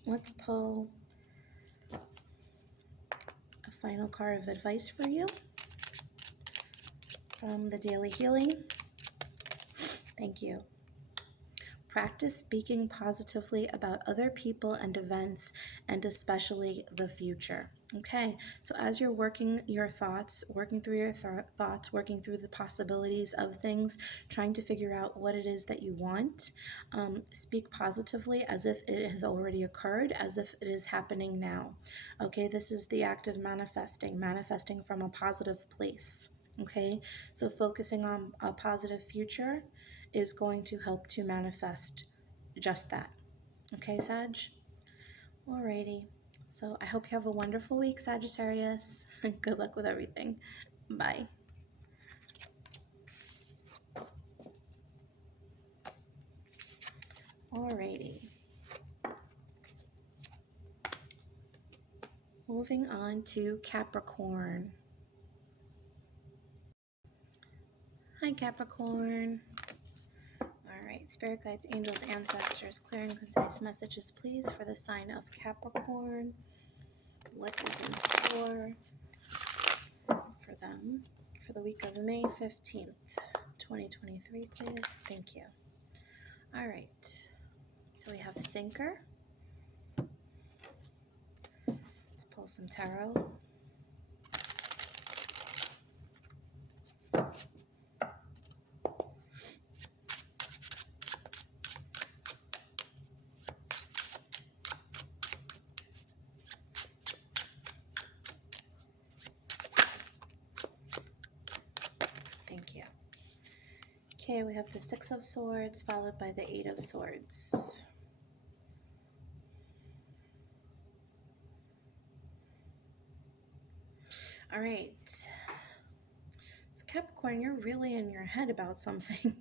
Let's pull a final card of advice for you from the Daily Healing. Thank you. Practice speaking positively about other people and events, and especially the future. Okay, so as you're working your thoughts, working through your thoughts, working through the possibilities of things, trying to figure out what it is that you want, speak positively as if it has already occurred, as if it is happening now. Okay, this is the act of manifesting, manifesting from a positive place. Okay, so focusing on a positive future is going to help to manifest just that. Okay, Sag? Alrighty. So I hope you have a wonderful week, Sagittarius. Good luck with everything. Bye. Alrighty. Moving on to Capricorn. Hi, Capricorn. Alright, Spirit Guides, Angels, Ancestors, clear and concise messages, please, for the sign of Capricorn. What is in store for them for the week of May 15th, 2023, please? Thank you. All right, so we have Thinker. Let's pull some tarot. Thank you. Okay, we have the Six of Swords followed by the Eight of Swords. All right. So Capricorn, you're really in your head about something.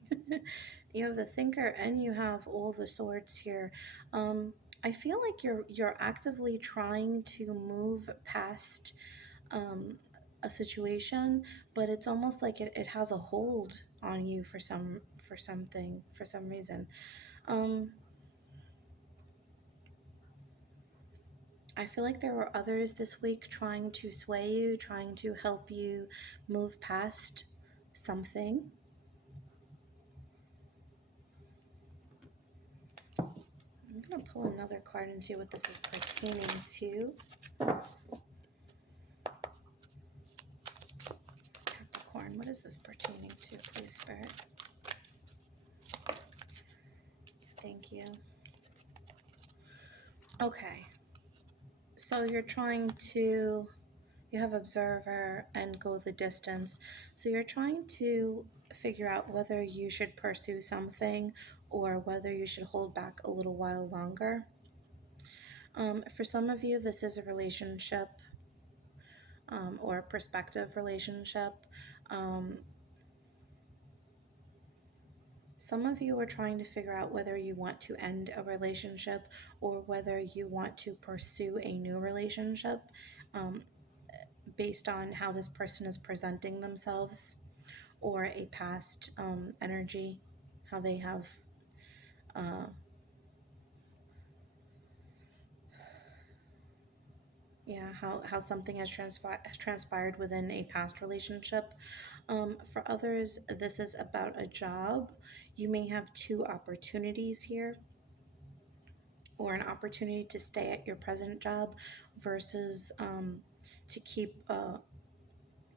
You have the Thinker and you have all the swords here. I feel like you're actively trying to move past a situation, but it's almost like it has a hold on you for some reason. I feel like there were others this week trying to sway you, trying to help you move past something. I'm going to pull another card and see what this is pertaining to. Capricorn, what is this pertaining to, please, Spirit? Thank you. Okay. So you're trying to, you have observer and go the distance. So you're trying to figure out whether you should pursue something or whether you should hold back a little while longer. For some of you, this is a relationship or a prospective relationship. Some of you are trying to figure out whether you want to end a relationship or whether you want to pursue a new relationship based on how this person is presenting themselves or a past energy, how they have how something has transpired within a past relationship. For others, this is about a job. You may have two opportunities here, or an opportunity to stay at your present job versus to keep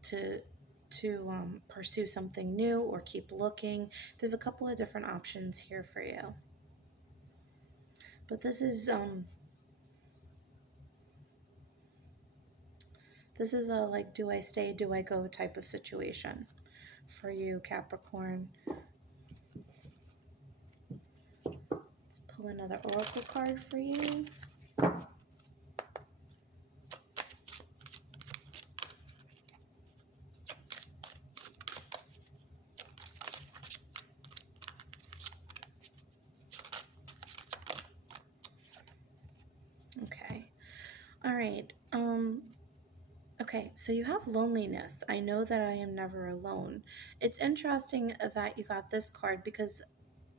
to pursue something new or keep looking. There's a couple of different options here for you, but this is a like, do I stay, do I go type of situation for you, Capricorn. Let's pull another oracle card for you. Okay. All right. Okay, so you have loneliness. I know that I am never alone. It's interesting that you got this card because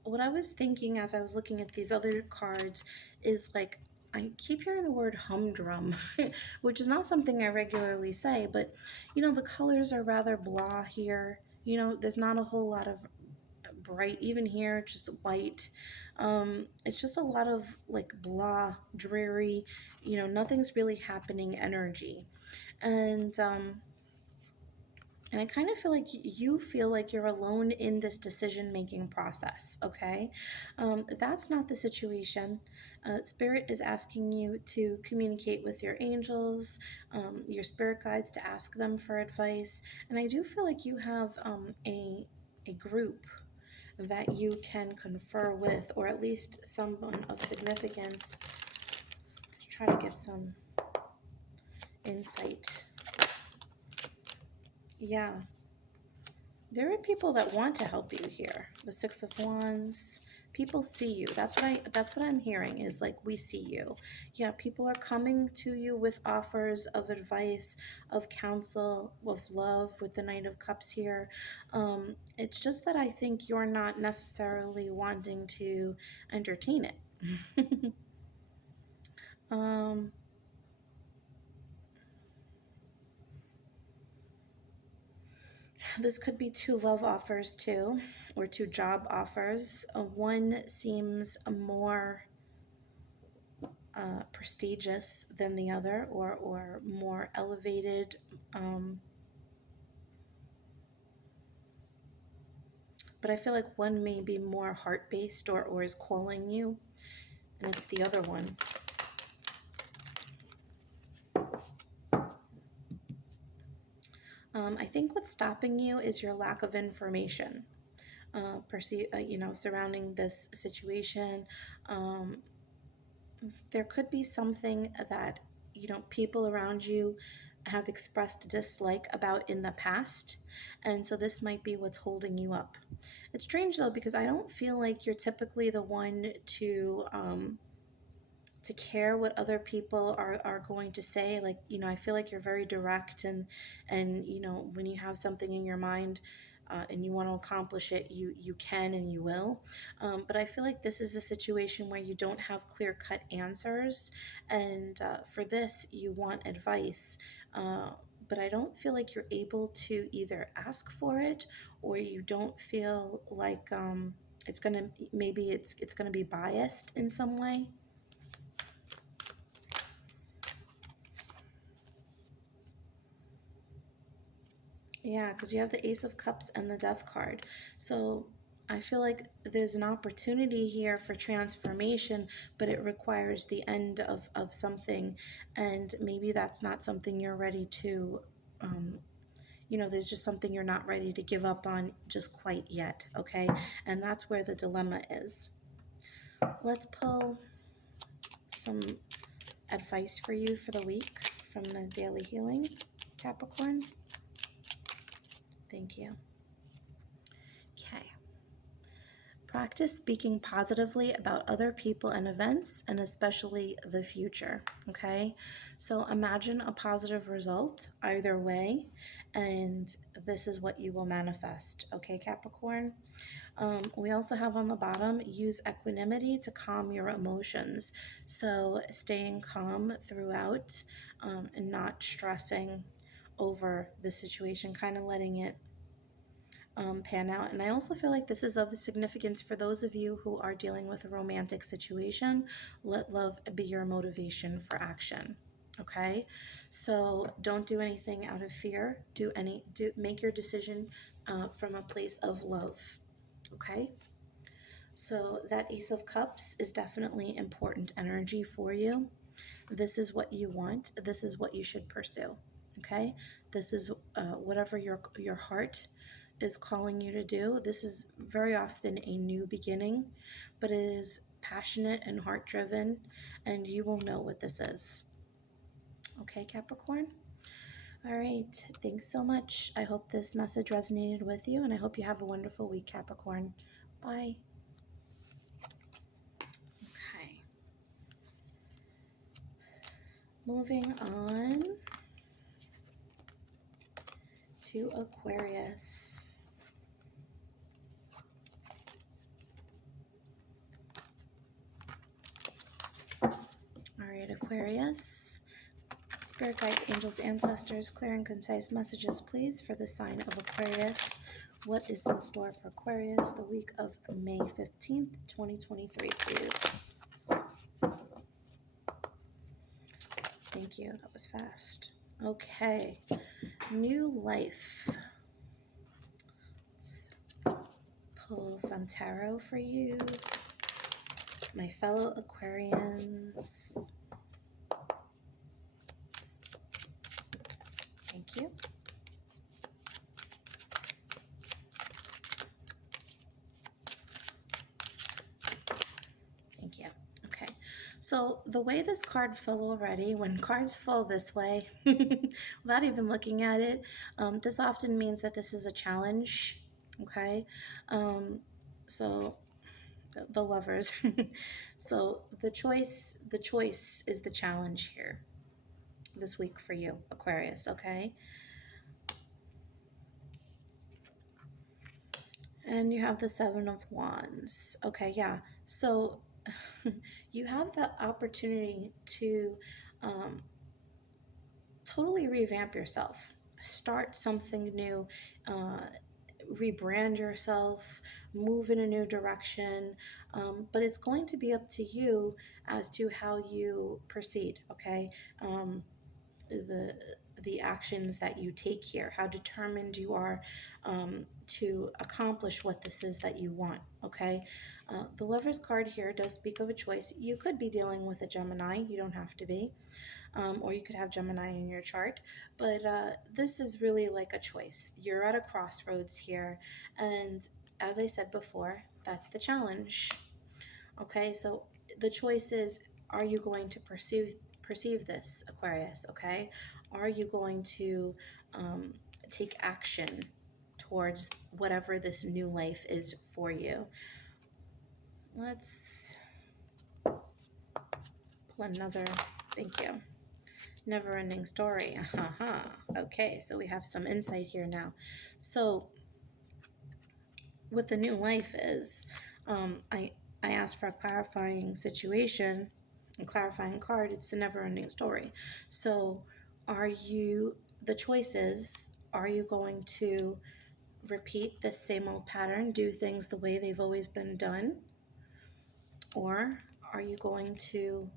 what I was thinking as I was looking at these other cards is like, I keep hearing the word humdrum, which is not something I regularly say, but you know, the colors are rather blah here. You know, there's not a whole lot of bright. Even here, just white. It's just a lot of like blah, dreary, you know, nothing's really happening energy. And I kind of feel like you feel like you're alone in this decision-making process, okay? That's not the situation. Spirit is asking you to communicate with your angels, your spirit guides, to ask them for advice. And I do feel like you have a group that you can confer with, or at least someone of significance. Let's try to get some insight. Yeah. There are people that want to help you here. The Six of Wands. People see you. That's what I'm hearing, is like, we see you. Yeah, people are coming to you with offers of advice, of counsel, of love, with the Knight of Cups here. It's just that I think you're not necessarily wanting to entertain it. This could be two love offers too, or two job offers. One seems more prestigious than the other, or more elevated. But I feel like one may be more heart-based, or is calling you, and it's the other one. I think what's stopping you is your lack of information, surrounding this situation. There could be something that, you know, people around you have expressed dislike about in the past, and so this might be what's holding you up. It's strange though, because I don't feel like you're typically the one to care what other people are going to say. Like, you know, I feel like you're very direct, and you know, when you have something in your mind, and you want to accomplish it, you can and you will. But I feel like this is a situation where you don't have clear-cut answers, and for this you want advice, but I don't feel like you're able to either ask for it, or you don't feel like it's gonna, maybe it's gonna be biased in some way. Yeah, because you have the Ace of Cups and the Death card. So I feel like there's an opportunity here for transformation, but it requires the end of something. And maybe that's not something you're ready to, you know, there's just something you're not ready to give up on just quite yet, okay? And that's where the dilemma is. Let's pull some advice for you for the week from the Daily Healing, Capricorn. Thank you. Okay. Practice speaking positively about other people and events, and especially the future, okay? So imagine a positive result either way, and this is what you will manifest, okay, Capricorn? We also have on the bottom, use equanimity to calm your emotions. So staying calm throughout, and not stressing over the situation, kind of letting it pan out. And I also feel like this is of significance for those of you who are dealing with a romantic situation. Let love be your motivation for action. Okay, so don't do anything out of fear. Make your decision from a place of love. Okay, so that Ace of Cups is definitely important energy for you. This is what you want. This is what you should pursue. Okay, this is whatever your heart is calling you to do. This is very often a new beginning, but it is passionate and heart driven, and you will know what this is. Okay, Capricorn? All right, thanks so much. I hope this message resonated with you, and I hope you have a wonderful week, Capricorn. Bye. Okay. Moving on to Aquarius. All right, Aquarius. Spirit guides, angels, ancestors, clear and concise messages, please, for the sign of Aquarius What is in store for Aquarius the week of May 15th, 2023, please? Thank you. That was fast. Okay. New life. Let's pull some tarot for you, my fellow Aquarians. Thank you. Thank you. Okay. So the way this card fell already, when cards fall this way, without even looking at it, this often means that this is a challenge. Okay. So the lovers. So the choice is the challenge here this week for you, Aquarius. Okay. And you have the Seven of Wands. Okay, yeah. So you have the opportunity to totally revamp yourself, start something new, rebrand yourself, move in a new direction. But it's going to be up to you as to how you proceed, okay? The actions that you take here, how determined you are to accomplish what this is that you want, okay? The Lover's card here does speak of a choice. You could be dealing with a Gemini, you don't have to be, or you could have Gemini in your chart, but this is really like a choice. You're at a crossroads here, and as I said before, that's the challenge, okay? So the choice is, are you going to perceive this, Aquarius, okay? Are you going to take action towards whatever this new life is for you? Let's pull another, thank you. Never-ending story. Okay, so we have some insight here now. So what the new life is, I asked for a clarifying situation, a clarifying card. It's the never-ending story. So the choice is, are you going to repeat the same old pattern, do things the way they've always been done? Or are you going to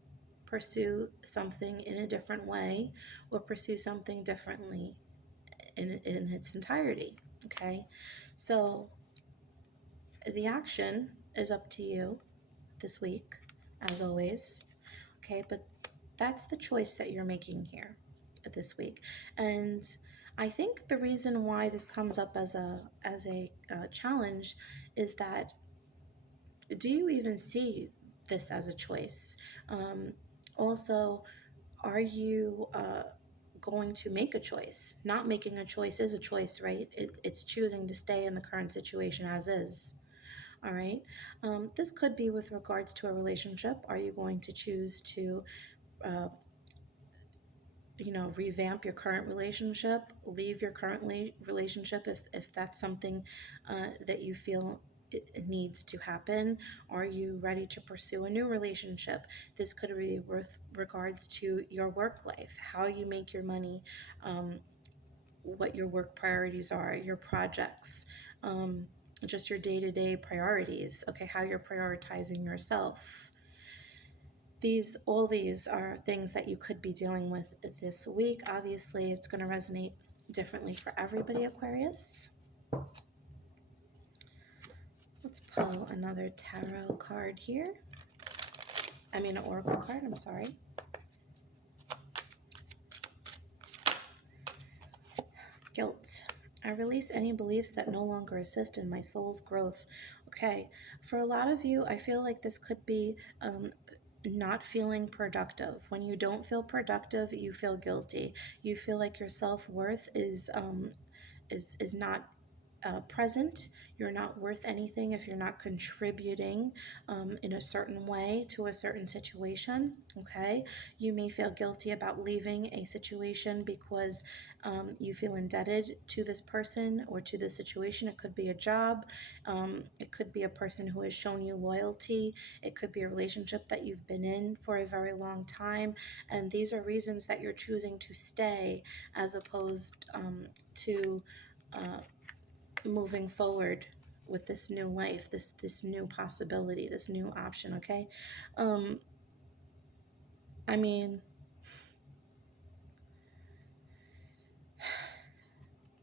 pursue something in a different way, or pursue something differently in its entirety? Okay, so the action is up to you this week, as always. Okay, but that's the choice that you're making here this week. And I think the reason why this comes up as a challenge is that, do you even see this as a choice? Also, are you going to make a choice? Not making a choice is a choice, right? It's choosing to stay in the current situation as is. All right. This could be with regards to a relationship. Are you going to choose to uh, revamp your current relationship, leave your current relationship if that's something that you feel it needs to happen? Are you ready to pursue a new relationship? This could be with regards to your work life, how you make your money, what your work priorities are, your projects, just your day-to-day priorities, okay, how you're prioritizing yourself. All these are things that you could be dealing with this week. Obviously, it's going to resonate differently for everybody, Aquarius. Let's pull another tarot card here. I mean, an oracle card, I'm sorry. Guilt. I release any beliefs that no longer assist in my soul's growth. Okay, for a lot of you, I feel like this could be not feeling productive. When you don't feel productive, you feel guilty. You feel like your self-worth is not present. You're not worth anything if you're not contributing in a certain way to a certain situation. Okay, you may feel guilty about leaving a situation because you feel indebted to this person or to the situation. It could be a job, it could be a person who has shown you loyalty, it could be a relationship that you've been in for a very long time, and these are reasons that you're choosing to stay as opposed to moving forward with this new life, this new possibility, this new option, okay? I mean,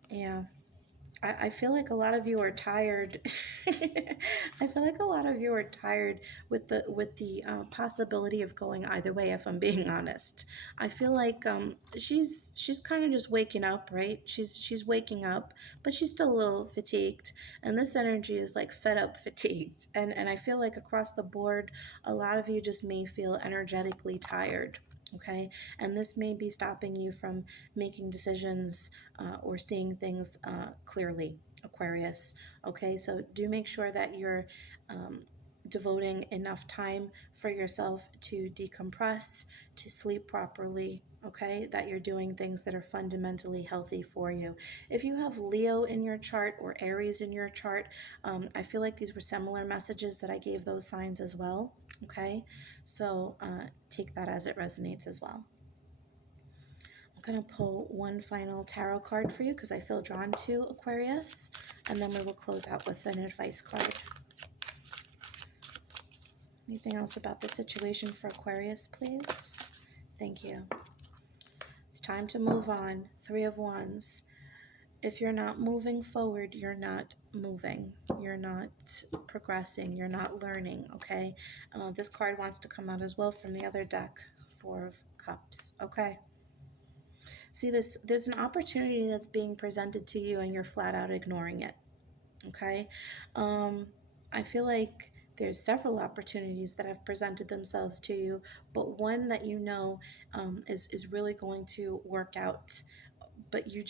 yeah. I feel like a lot of you are tired. I feel like a lot of you are tired with the possibility of going either way. If I'm being honest, I feel like she's kind of just waking up, right? She's waking up, but she's still a little fatigued, and this energy is like fed up, fatigued, and I feel like across the board, a lot of you just may feel energetically tired. Okay, and this may be stopping you from making decisions or seeing things clearly, Aquarius. Okay, so do make sure that you're um, devoting enough time for yourself to decompress, to sleep properly. Okay, that you're doing things that are fundamentally healthy for you. If you have Leo in your chart or Aries in your chart, I feel like these were similar messages that I gave those signs as well. Okay, so take that as it resonates as well. I'm going to pull one final tarot card for you because I feel drawn to Aquarius, and then we will close out with an advice card. Anything else about the situation for Aquarius, please? Thank you. It's time to move on. Three of Wands. If you're not moving forward, you're not moving. You're not progressing. You're not learning, okay? This card wants to come out as well from the other deck, Four of Cups, okay? See, there's an opportunity that's being presented to you and you're flat out ignoring it. Okay? I feel like there's several opportunities that have presented themselves to you, but one that you know is really going to work out, but you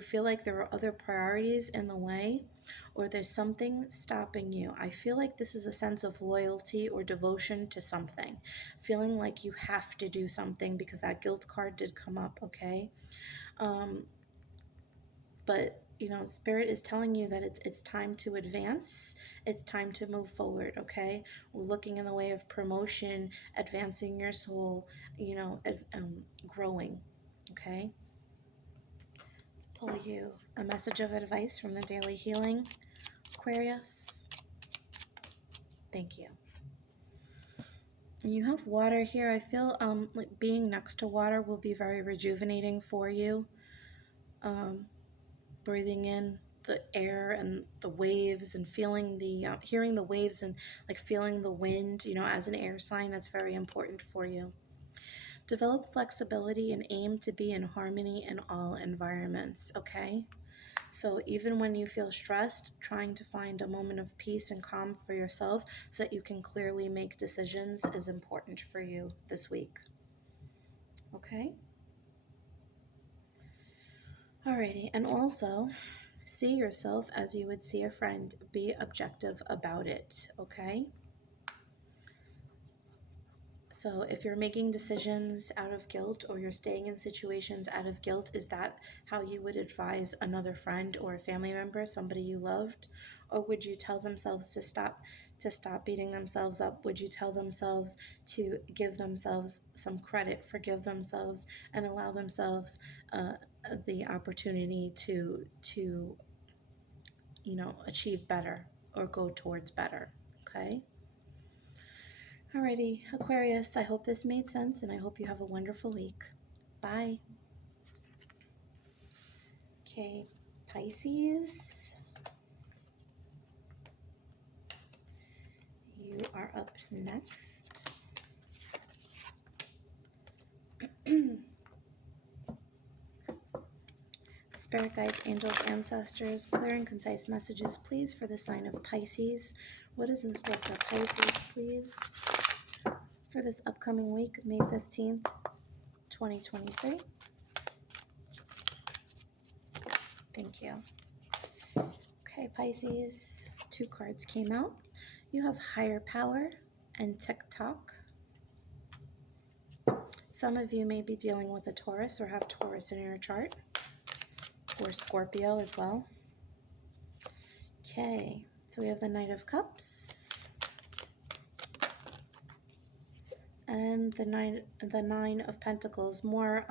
feel like there are other priorities in the way, or there's something stopping you. I feel like this is a sense of loyalty or devotion to something, feeling like you have to do something because that guilt card did come up, okay? But you know, Spirit is telling you that it's time to advance. It's time to move forward, okay? We're looking in the way of promotion, advancing your soul, you know, growing, okay? Let's pull you a message of advice from the Daily Healing, Aquarius. Thank you. You have water here. I feel like being next to water will be very rejuvenating for you. Breathing in the air and the waves and feeling hearing the waves and like feeling the wind, you know, as an air sign, that's very important for you. Develop flexibility and aim to be in harmony in all environments, okay? So even when you feel stressed, trying to find a moment of peace and calm for yourself so that you can clearly make decisions is important for you this week. Okay? Alrighty, and also see yourself as you would see a friend. Be objective about it, okay? So if you're making decisions out of guilt or you're staying in situations out of guilt, is that how you would advise another friend or a family member, somebody you loved? Or would you tell themselves to stop beating themselves up? Would you tell themselves to give themselves some credit, forgive themselves, and allow themselves the opportunity to you know, achieve better or go towards better, okay? Alrighty, Aquarius, I hope this made sense and I hope you have a wonderful week. Bye. Okay, Pisces, you are up next. Spirit guides, angels, ancestors, clear and concise messages, please, for the sign of Pisces. What is in store for Pisces, please, for this upcoming week, May 15th, 2023? Thank you. Okay, Pisces, 2 cards came out. You have higher power and TikTok. Some of you may be dealing with a Taurus or have Taurus in your chart, or Scorpio as well. Okay, so we have the Knight of Cups and the Nine of Pentacles. More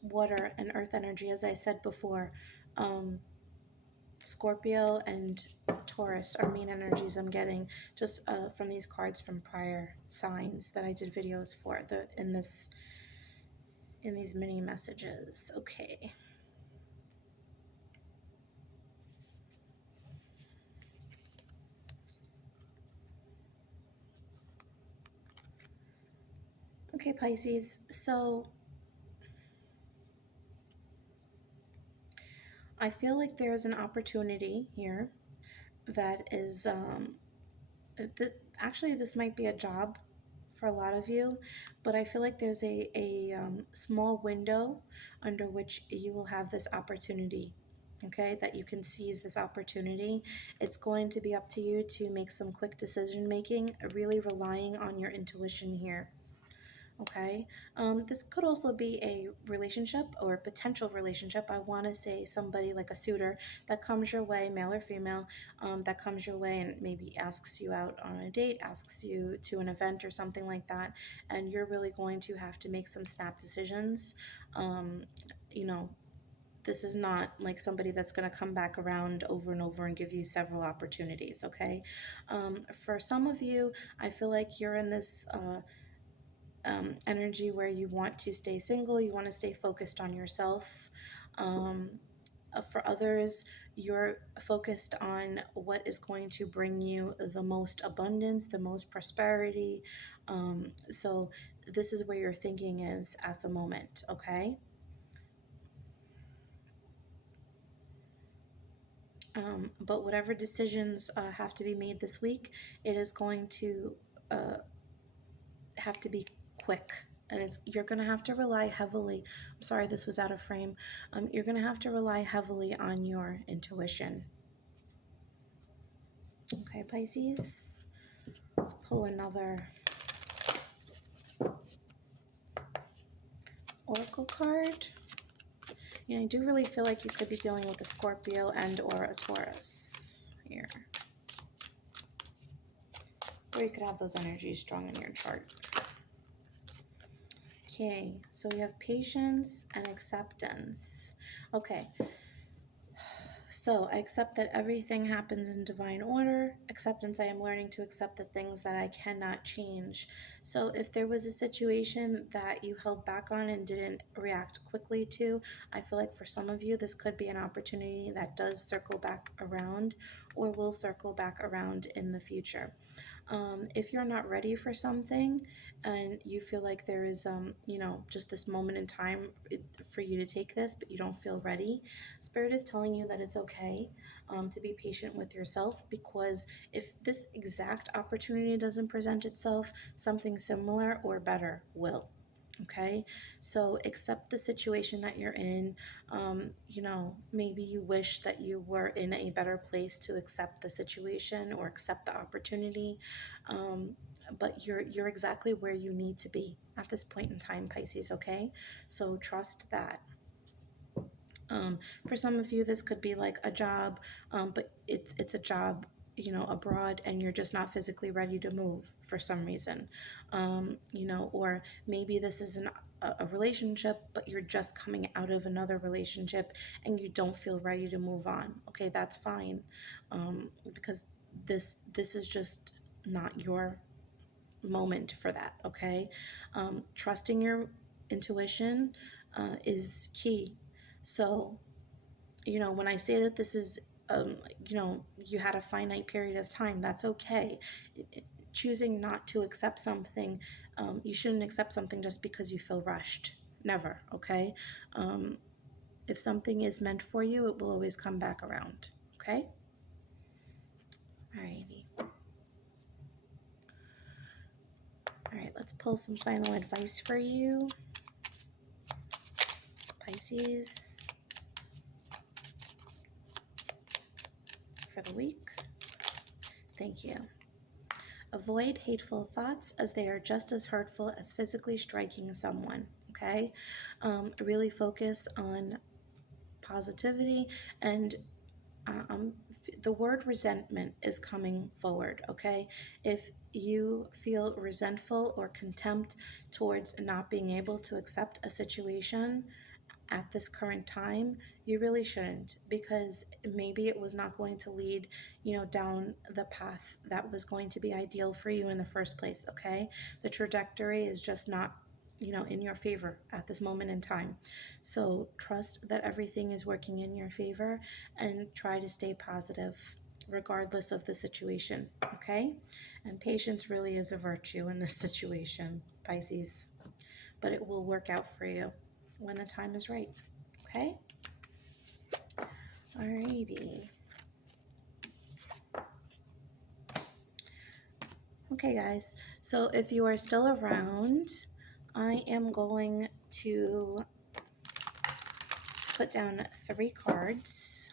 water and earth energy, as I said before. Scorpio and Taurus are main energies I'm getting just from these cards from prior signs that I did videos for in these mini messages. Okay. Okay, Pisces. So I feel like there's an opportunity here that is actually, this might be a job for a lot of you, but I feel like there's a small window under which you will have this opportunity, okay, that you can seize this opportunity. It's going to be up to you to make some quick decision making, really relying on your intuition here. Okay, this could also be a relationship or a potential relationship. I want to say somebody like a suitor that comes your way, male or female, that comes your way and maybe asks you out on a date, asks you to an event or something like that. And you're really going to have to make some snap decisions. Um, you know, this is not like somebody that's going to come back around over and over and give you several opportunities. Okay, for some of you, I feel like you're in this energy where you want to stay single, you want to stay focused on yourself. For others, you're focused on what is going to bring you the most abundance, the most prosperity. So, this is where your thinking is at the moment, okay? But whatever decisions have to be made this week, it is going to uh, have to be quick, and you're going to have to rely heavily. I'm sorry, this was out of frame. You're going to have to rely heavily on your intuition. Okay, Pisces, let's pull another oracle card. I do really feel like you could be dealing with a Scorpio and or a Taurus here, or you could have those energies strong in your chart. Okay, so we have patience and acceptance. Okay, so I accept that everything happens in divine order. Acceptance, I am learning to accept the things that I cannot change. So if there was a situation that you held back on and didn't react quickly to, I feel like for some of you, this could be an opportunity that does circle back around or will circle back around in the future. If you're not ready for something and you feel like there is, just this moment in time for you to take this, but you don't feel ready, Spirit is telling you that it's okay to be patient with yourself, because if this exact opportunity doesn't present itself, something similar or better will. Okay, so accept the situation that you're in. Maybe you wish that you were in a better place to accept the situation or accept the opportunity, but you're exactly where you need to be at this point in time, Pisces. Okay, so trust that. For some of you, this could be like a job, but it's a job, abroad, and you're just not physically ready to move for some reason, or maybe this is a relationship, but you're just coming out of another relationship and you don't feel ready to move on. Okay, that's fine, because this is just not your moment for that. Okay, trusting your intuition is key. So, when I say that this is, you had a finite period of time, that's okay. Choosing not to accept something, you shouldn't accept something just because you feel rushed. Never, okay? If something is meant for you, it will always come back around, okay? Alrighty. All right, let's pull some final advice for you, Pisces, for the week. Thank you. Avoid hateful thoughts, as they are just as hurtful as physically striking someone, okay? Really focus on positivity, and the word resentment is coming forward, okay? If you feel resentful or contempt towards not being able to accept a situation, at this current time, you really shouldn't, because maybe it was not going to lead, down the path that was going to be ideal for you in the first place, okay? The trajectory is just not, in your favor at this moment in time. So trust that everything is working in your favor and try to stay positive regardless of the situation, okay? And patience really is a virtue in this situation, Pisces, but it will work out for you when the time is right, okay? Alrighty. Okay, guys, so if you are still around, I am going to put down 3 cards.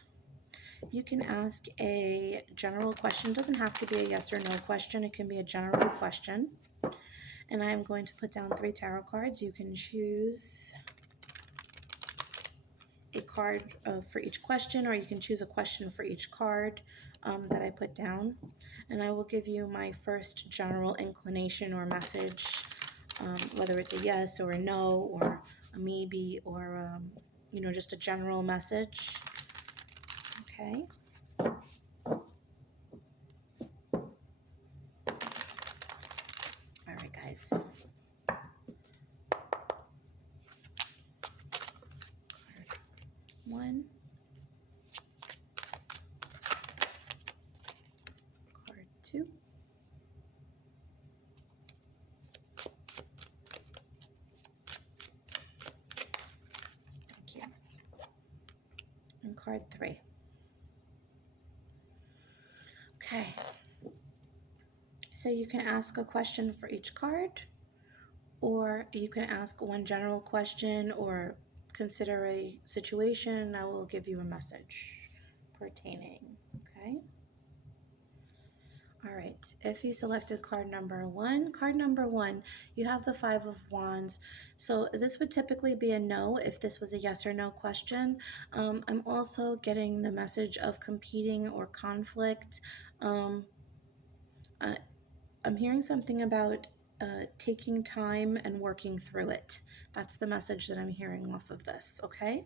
You can ask a general question. It doesn't have to be a yes or no question. It can be a general question. And I am going to put down 3 tarot cards. You can choose a card for each question, or you can choose a question for each card that I put down. And I will give you my first general inclination or message, whether it's a yes or a no or a maybe, or just a general message. Okay. All right, guys. Card 1. Card 2. Thank you. And card 3. Okay. So you can ask a question for each card, or you can ask one general question or consider a situation. I will give you a message pertaining, okay? All right, if you selected card number 1, you have the 5 of Wands. So this would typically be a no if this was a yes or no question. I'm also getting the message of competing or conflict. I'm hearing something about taking time and working through it. That's the message that I'm hearing off of this, okay?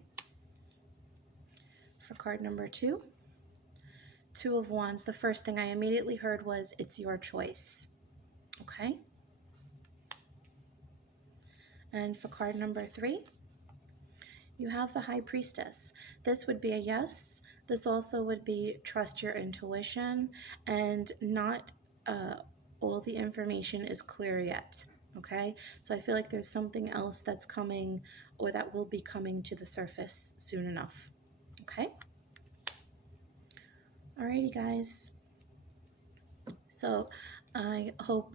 For card number 2, 2 of Wands, the first thing I immediately heard was, it's your choice, okay? And for card number 3, you have the High Priestess. This would be a yes. This also would be trust your intuition, and not all the information is clear yet, okay? So I feel like there's something else that's coming, or that will be coming to the surface soon enough, okay? Alrighty, guys. So I hope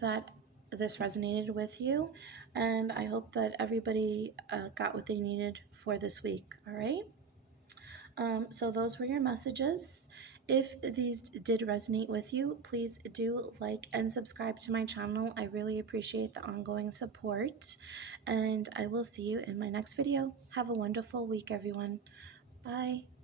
that this resonated with you, and I hope that everybody got what they needed for this week, all right? So those were your messages. If these did resonate with you, please do like and subscribe to my channel. I really appreciate the ongoing support, and I will see you in my next video. Have a wonderful week, everyone. Bye.